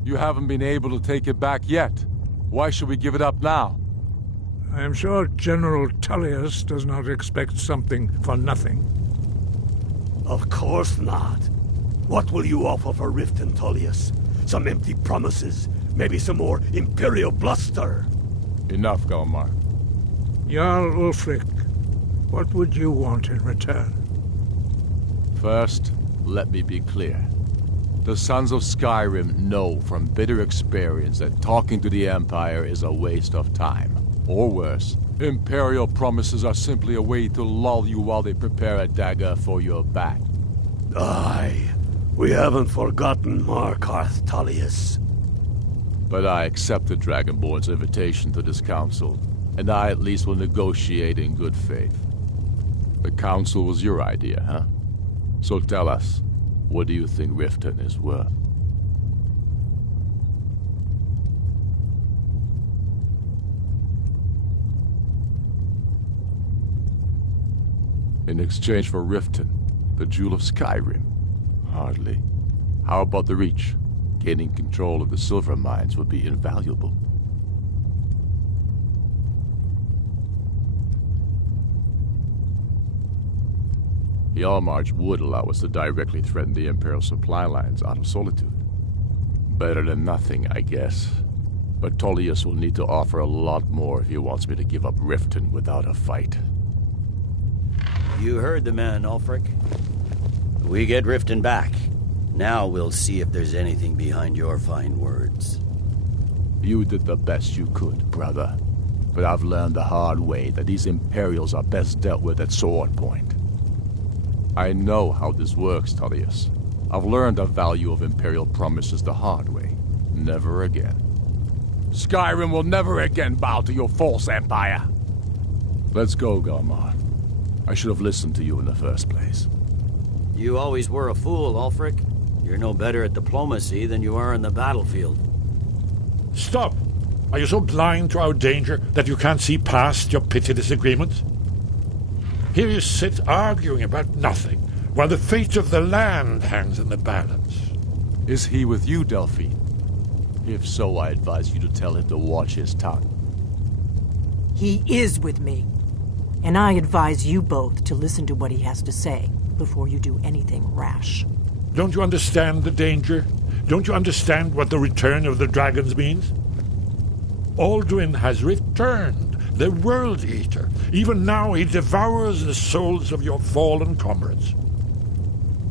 You haven't been able to take it back yet. Why should we give it up now? I am sure General Tullius does not expect something for nothing. Of course not. What will you offer for Riften, Tullius? Some empty promises? Maybe some more Imperial bluster? Enough, Galmar. Jarl Ulfric, what would you want in return? First, let me be clear. The Sons of Skyrim know from bitter experience that talking to the Empire is a waste of time. Or worse, Imperial promises are simply a way to lull you while they prepare a dagger for your back. Aye, we haven't forgotten Markarth, Tullius. But I accept the Dragonborn's invitation to this council, and I at least will negotiate in good faith. The council was your idea, huh? So tell us, what do you think Riften is worth? In exchange for Riften, the Jewel of Skyrim? Hardly. How about the Reach? Gaining control of the silver mines would be invaluable. Hjalmarch would allow us to directly threaten the Imperial supply lines out of Solitude. Better than nothing, I guess. But Tullius will need to offer a lot more if he wants me to give up Riften without a fight. You heard the man, Ulfric. We get Riften back. Now we'll see if there's anything behind your fine words. You did the best you could, brother. But I've learned the hard way that these Imperials are best dealt with at sword point. I know how this works, Tullius. I've learned the value of Imperial promises the hard way. Never again. Skyrim will never again bow to your false empire. Let's go, Galmar. I should have listened to you in the first place. You always were a fool, Ulfric. You're no better at diplomacy than you are in the battlefield. Stop! Are you so blind to our danger that you can't see past your petty disagreements? Here you sit arguing about nothing, while the fate of the land hangs in the balance. Is he with you, Delphine? If so, I advise you to tell him to watch his tongue. He is with me. And I advise you both to listen to what he has to say before you do anything rash. Don't you understand the danger? Don't you understand what the return of the dragons means? Alduin has returned, the World Eater. Even now he devours the souls of your fallen comrades.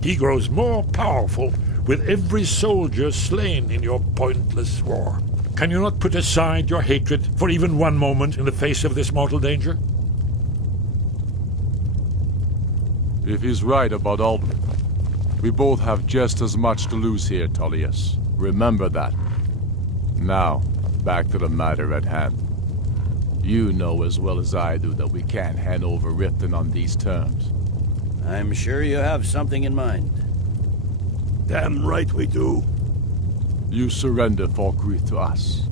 He grows more powerful with every soldier slain in your pointless war. Can you not put aside your hatred for even one moment in the face of this mortal danger? If he's right about Alduin, we both have just as much to lose here, Tullius. Remember that. Now, back to the matter at hand. You know as well as I do that we can't hand over Riften on these terms. I'm sure you have something in mind. Damn right we do. You surrender Falkreath to us.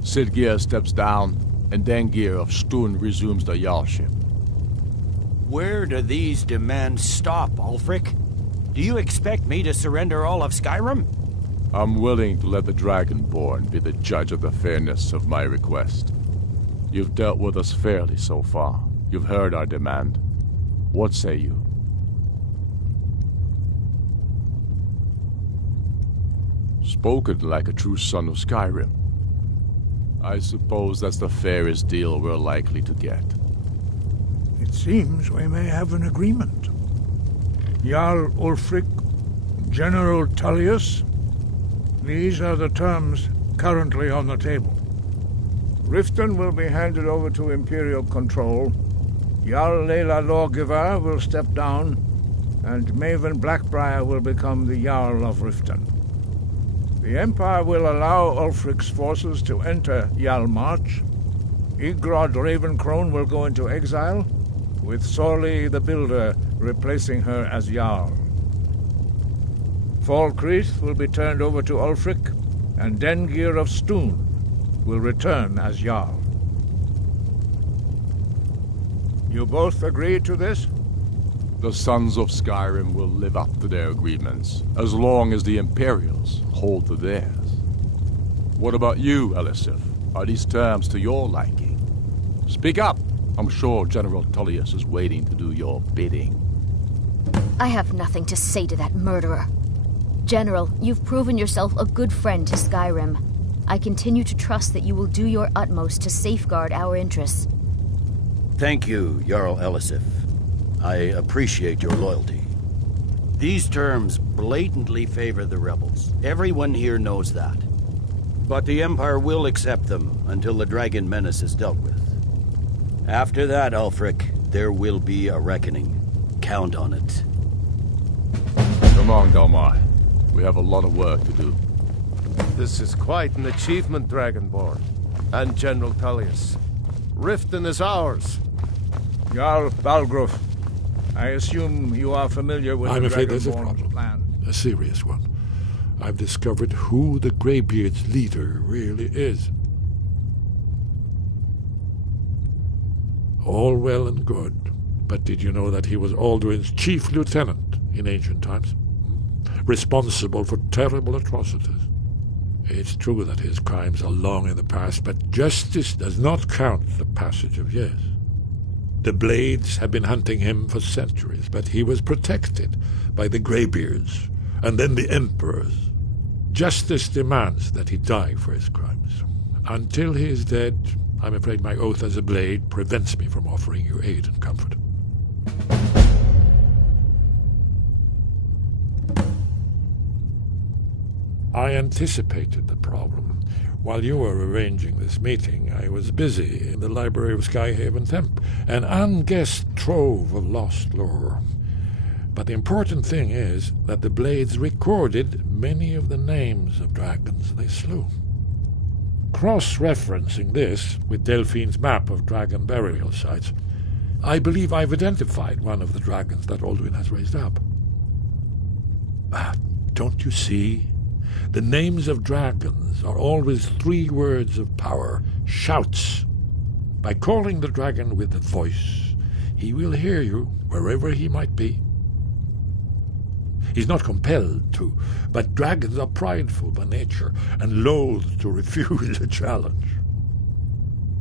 Sidgeir steps down, and Dengir of Stun resumes the Jarlship. Where do these demands stop, Ulfric? Do you expect me to surrender all of Skyrim? I'm willing to let the Dragonborn be the judge of the fairness of my request. You've dealt with us fairly so far. You've heard our demand. What say you? Spoken like a true son of Skyrim. I suppose that's the fairest deal we're likely to get. It seems we may have an agreement. Jarl Ulfric, General Tullius, these are the terms currently on the table. Riften will be handed over to Imperial control, Jarl Lela Lawgiver will step down, and Maven Blackbriar will become the Jarl of Riften. The Empire will allow Ulfric's forces to enter Jarl-March. Igrod Ravencrone will go into exile, with Sorli the Builder replacing her as Jarl. Falkreath will be turned over to Ulfric, and Dengir of Stun will return as Jarl. You both agree to this? The Sons of Skyrim will live up to their agreements, as long as the Imperials hold to theirs. What about you, Elisif? Are these terms to your liking? Speak up! I'm sure General Tullius is waiting to do your bidding. I have nothing to say to that murderer. General, you've proven yourself a good friend to Skyrim. I continue to trust that you will do your utmost to safeguard our interests. Thank you, Jarl Elisif. I appreciate your loyalty. These terms blatantly favor the rebels. Everyone here knows that. But the Empire will accept them until the Dragon Menace is dealt with. After that, Ulfric, there will be a reckoning. Count on it. Come on, Dalmar. We have a lot of work to do. This is quite an achievement, Dragonborn. And General Tullius. Riften is ours. Jarl Balgruf, I assume you are familiar with I'm the afraid there's a Dragonborn's problem. plan. A serious one. I've discovered who the Greybeard's leader really is. All well and good, but did you know that he was Alduin's chief lieutenant in ancient times? Responsible for terrible atrocities. It's true that his crimes are long in the past, but justice does not count the passage of years. The Blades have been hunting him for centuries, but he was protected by the Greybeards, and then the Emperors. Justice demands that he die for his crimes. Until he is dead, I'm afraid my oath as a Blade prevents me from offering you aid and comfort. I anticipated the problem. While you were arranging this meeting, I was busy in the library of Skyhaven Temp, an unguessed trove of lost lore. But the important thing is that the Blades recorded many of the names of dragons they slew. Cross-referencing this with Delphine's map of dragon burial sites, I believe I've identified one of the dragons that Alduin has raised up. Don't you see? The names of dragons are always 3 words of power, shouts. By calling the dragon with the voice, he will hear you wherever he might be. He's not compelled to, but dragons are prideful by nature and loath to refuse a challenge.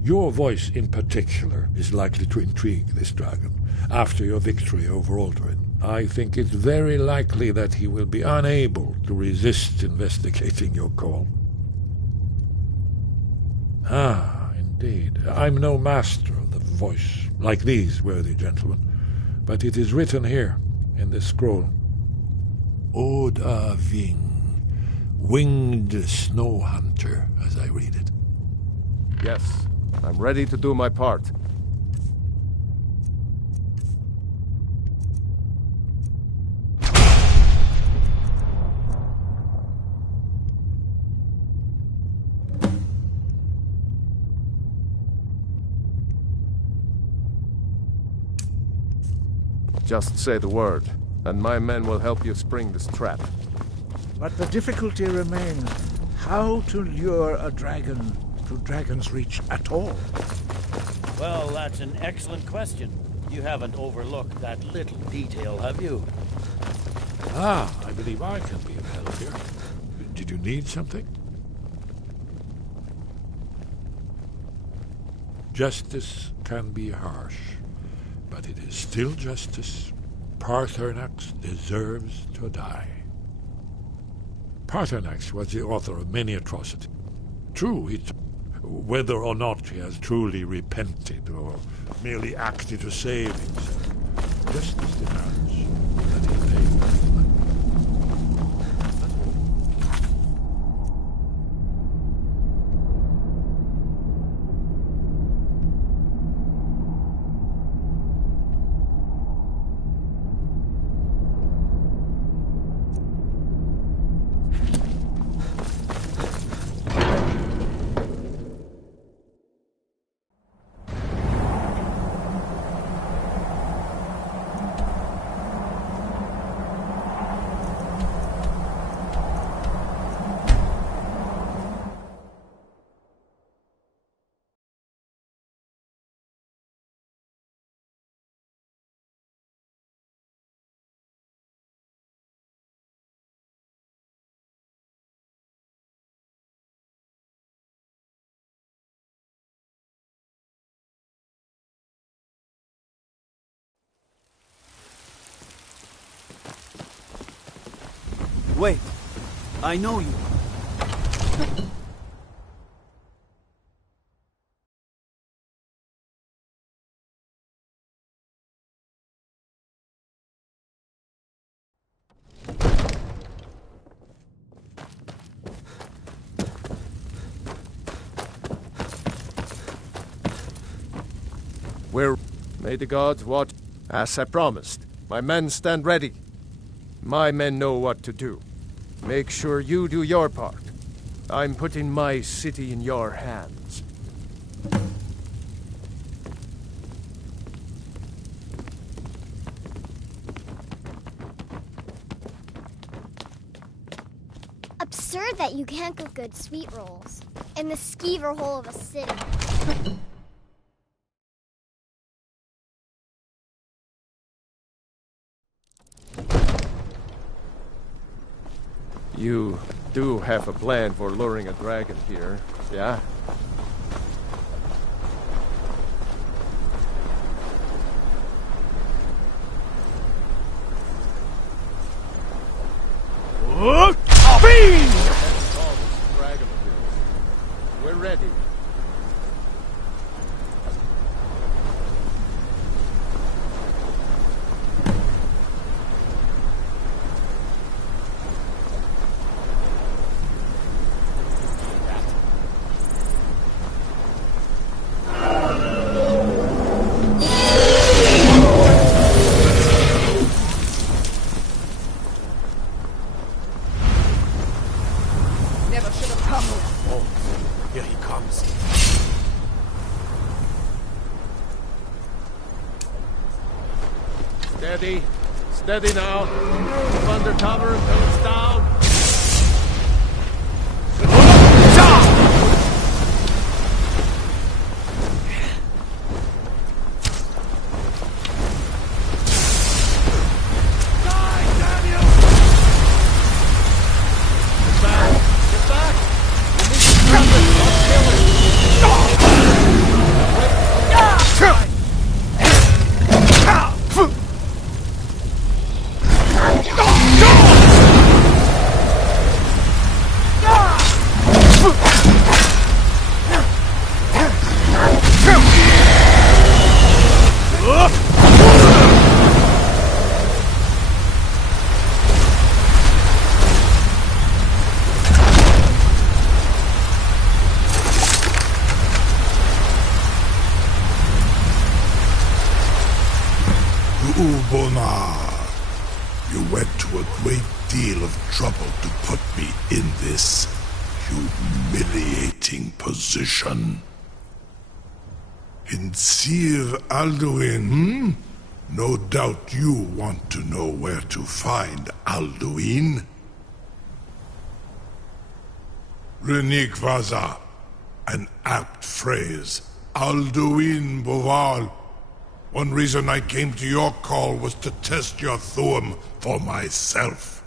Your voice in particular is likely to intrigue this dragon after your victory over Alduin. I think it's very likely that he will be unable to resist investigating your call. Ah, indeed. I'm no master of the voice, like these worthy gentlemen, but it is written here, in this scroll. Oda Ving, winged snow hunter, as I read it. Yes, I'm ready to do my part. Just say the word, and my men will help you spring this trap. But the difficulty remains how to lure a dragon to Dragon's Reach at all. Well, that's an excellent question. You haven't overlooked that little detail, have you? Ah, I believe I can be of help here. Did you need something? Justice can be harsh, but it is still justice. Paarthurnax deserves to die. Paarthurnax was the author of many atrocities. True, whether or not he has truly repented or merely acted to save himself, justice demands that he pay for his life. Wait, I know you. May the gods watch. As I promised, my men stand ready. My men know what to do. Make sure you do your part. I'm putting my city in your hands. Absurd that you can't cook good sweet rolls in the skeever hole of a city. You do have a plan for luring a dragon here, yeah? We're ready. Never should have come. Oh, here he comes. Steady. Steady now. Keep under cover until it's down. Zu'ubonar, you went to a great deal of trouble to put me in this humiliating position. In Sir Alduin, No doubt you want to know where to find Alduin. Renikvaza, an apt phrase. Alduin Boval. One reason I came to your call was to test your Thuum for myself.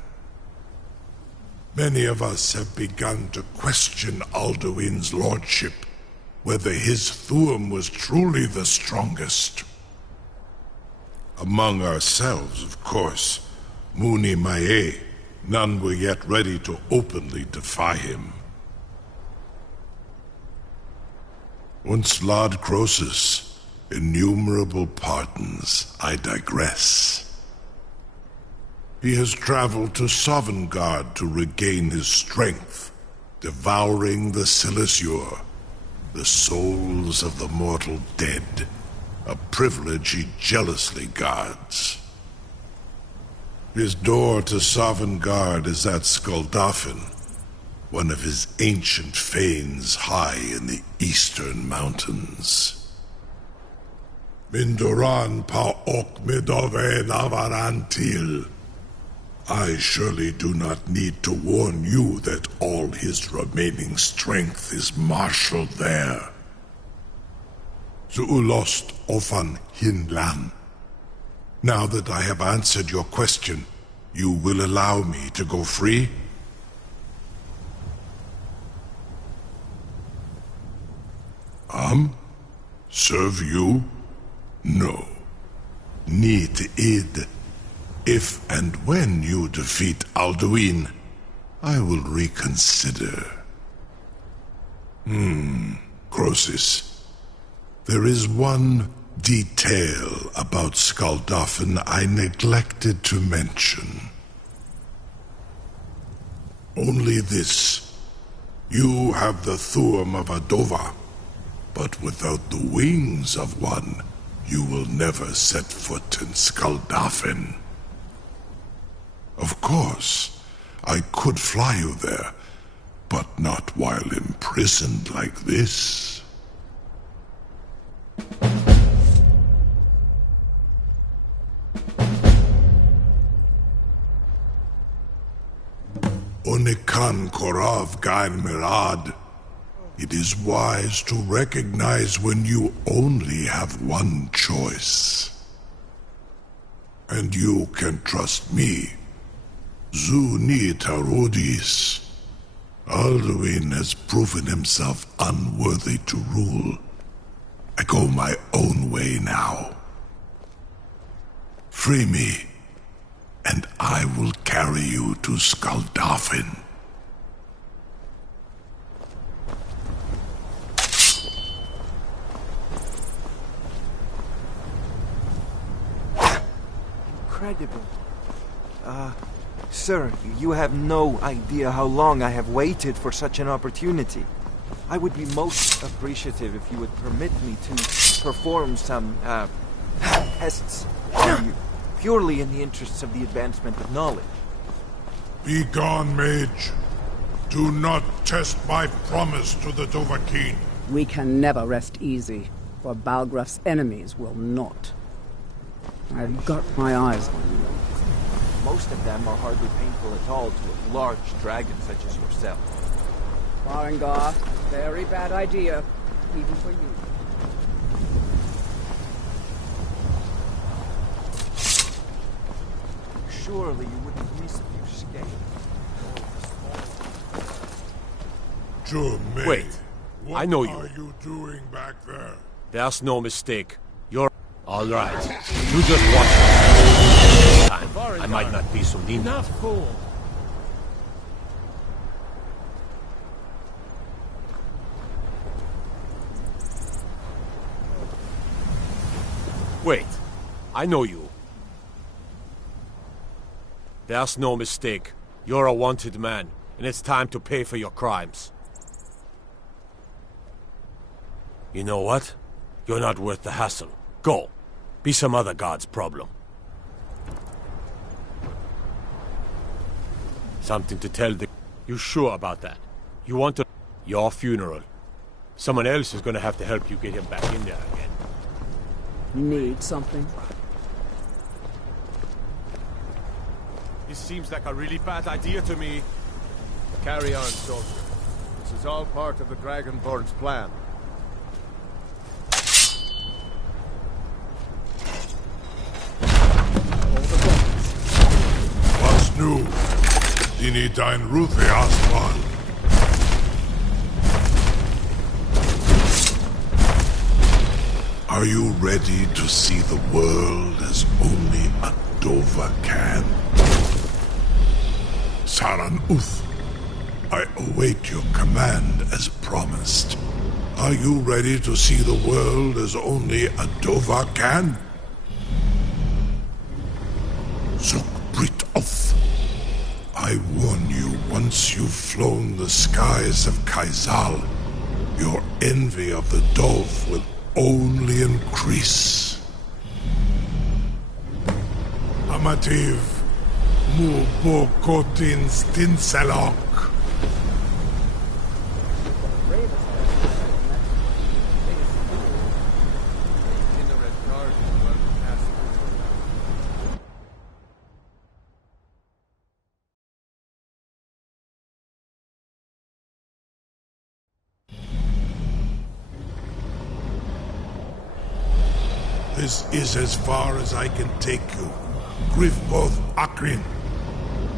Many of us have begun to question Alduin's lordship, whether his Thuum was truly the strongest. Among ourselves, of course, Muni Mae, none were yet ready to openly defy him. Once Lord Croesus, innumerable pardons, I digress. He has traveled to Sovngarde to regain his strength, devouring the Silesure, the souls of the mortal dead, a privilege he jealously guards. His door to Sovngarde is at Skuldafn, one of his ancient fanes high in the eastern mountains. Mindoran pa ok midove navarantil. I surely do not need to warn you that all his remaining strength is marshaled there. Zuulost ofan hinlan. Now that I have answered your question, you will allow me to go free? Serve you? No. Need id. If and when you defeat Alduin, I will reconsider. Croesus. There is one detail about Skuldafn I neglected to mention. Only this. You have the Thuum of a Dova, but without the wings of one, you will never set foot in Skuldafn. Of course, I could fly you there, but not while imprisoned like this. Onikan Korav Gain Mirad. It is wise to recognize when you only have one choice. And you can trust me. Zuni Tarudis. Alduin has proven himself unworthy to rule. I go my own way now. Free me, and I will carry you to Skuldafn. Incredible. Sir, you have no idea how long I have waited for such an opportunity. I would be most appreciative if you would permit me to perform some, tests on you, purely in the interests of the advancement of knowledge. Be gone, mage. Do not test my promise to the Dovahkiin. We can never rest easy, for Balgraf's enemies will not. I've got my eyes on you. Most of them are hardly painful at all to a large dragon such as yourself. Farengar, very bad idea, even for you. Surely you wouldn't miss a few scales. Wait, I know you. What are you doing back there? There's no mistake. You're... All right. You just watch this time. I might not be so neat. Enough, fool. Wait. I know you. There's no mistake. You're a wanted man, and it's time to pay for your crimes. You know what? You're not worth the hassle. Go. Be some other god's problem. Something to tell the... You sure about that? You want to... Your funeral. Someone else is gonna have to help you get him back in there again. Need something? This seems like a really bad idea to me. Carry on, soldier. This is all part of the Dragonborn's plan. What's new? Dini dein Ruth erstmal. Are you ready to see the world as only a Dova can? Saran Uth, I await your command as promised. Are you ready to see the world as only a Dova can? Zukbrit Uth, I warn you, once you've flown the skies of Kaizal, your envy of the Dove will only increase. Amativ, mu bokotin stinselok. This is as far as I can take you. Grifboth Akrin.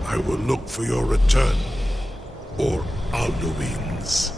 I will look for your return. Or Alduin's.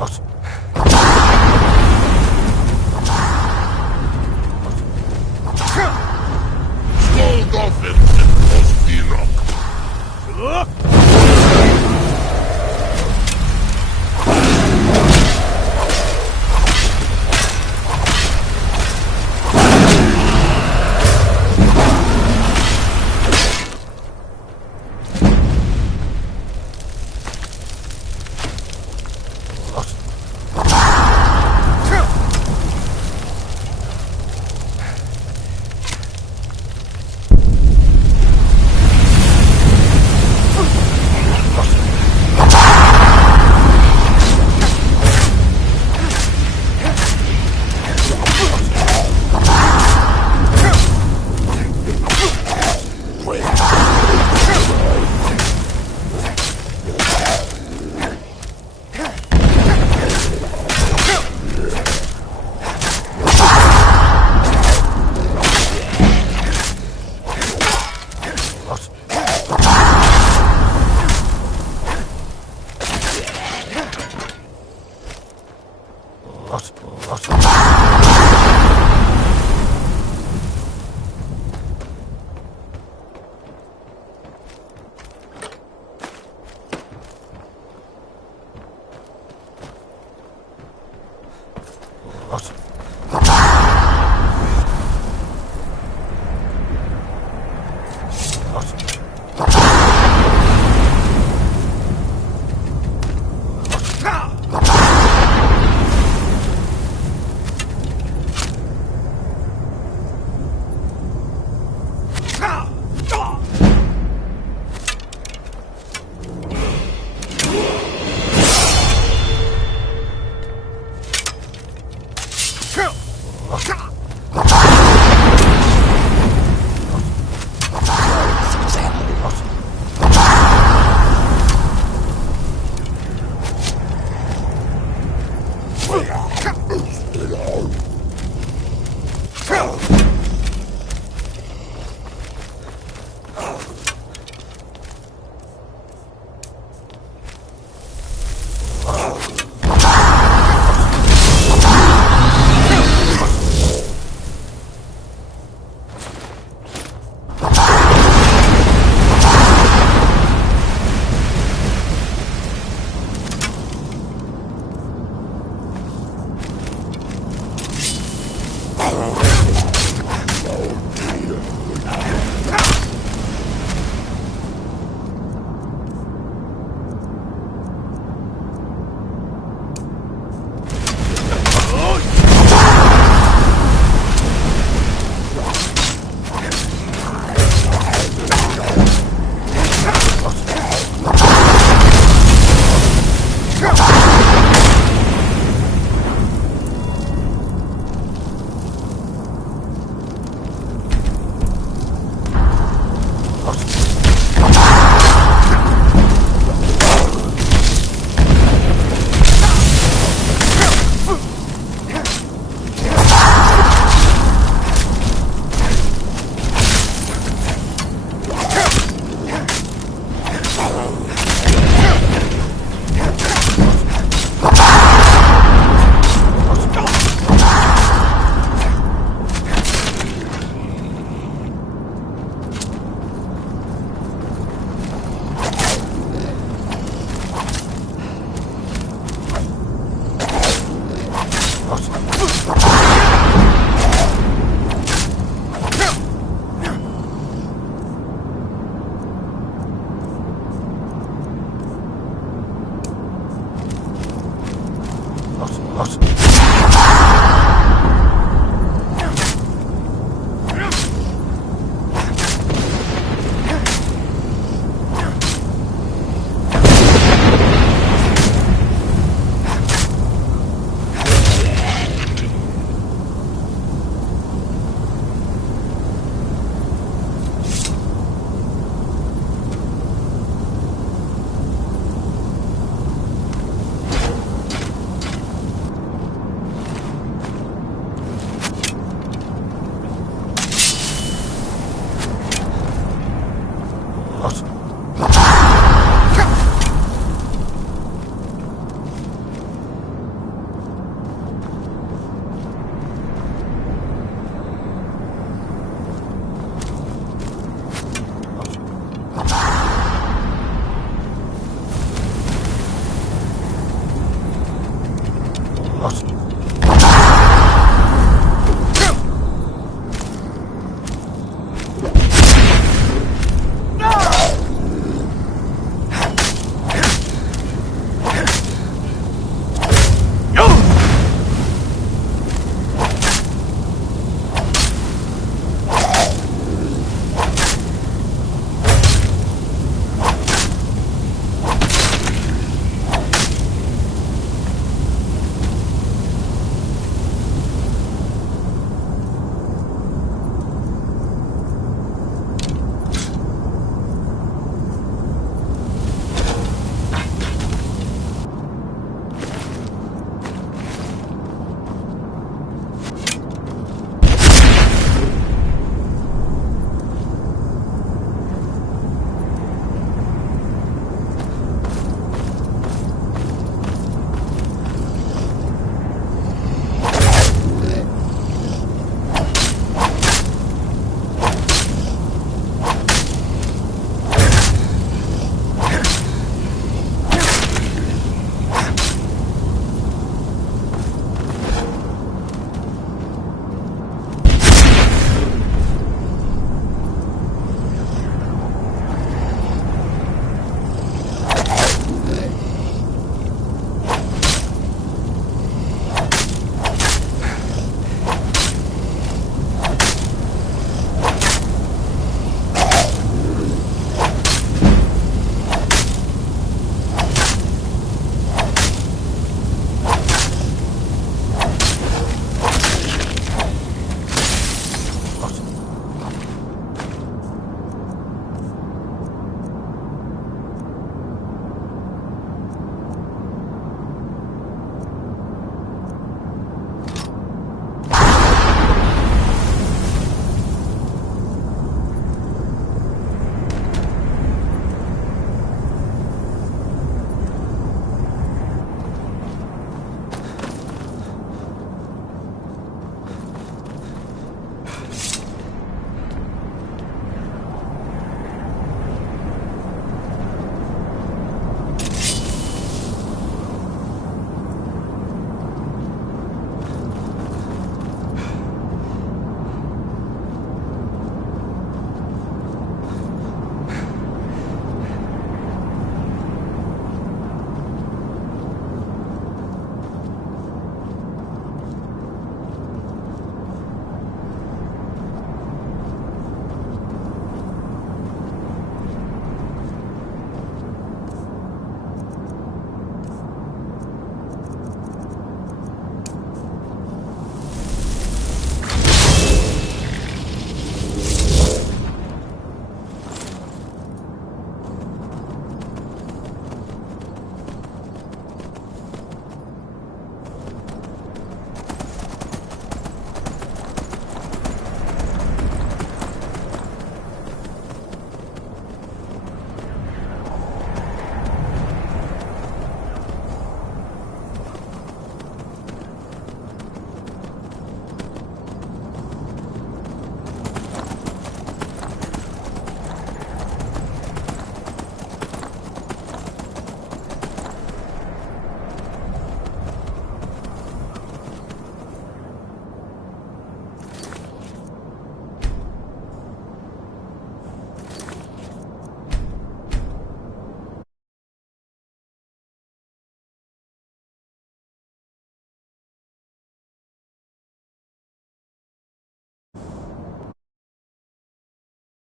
What?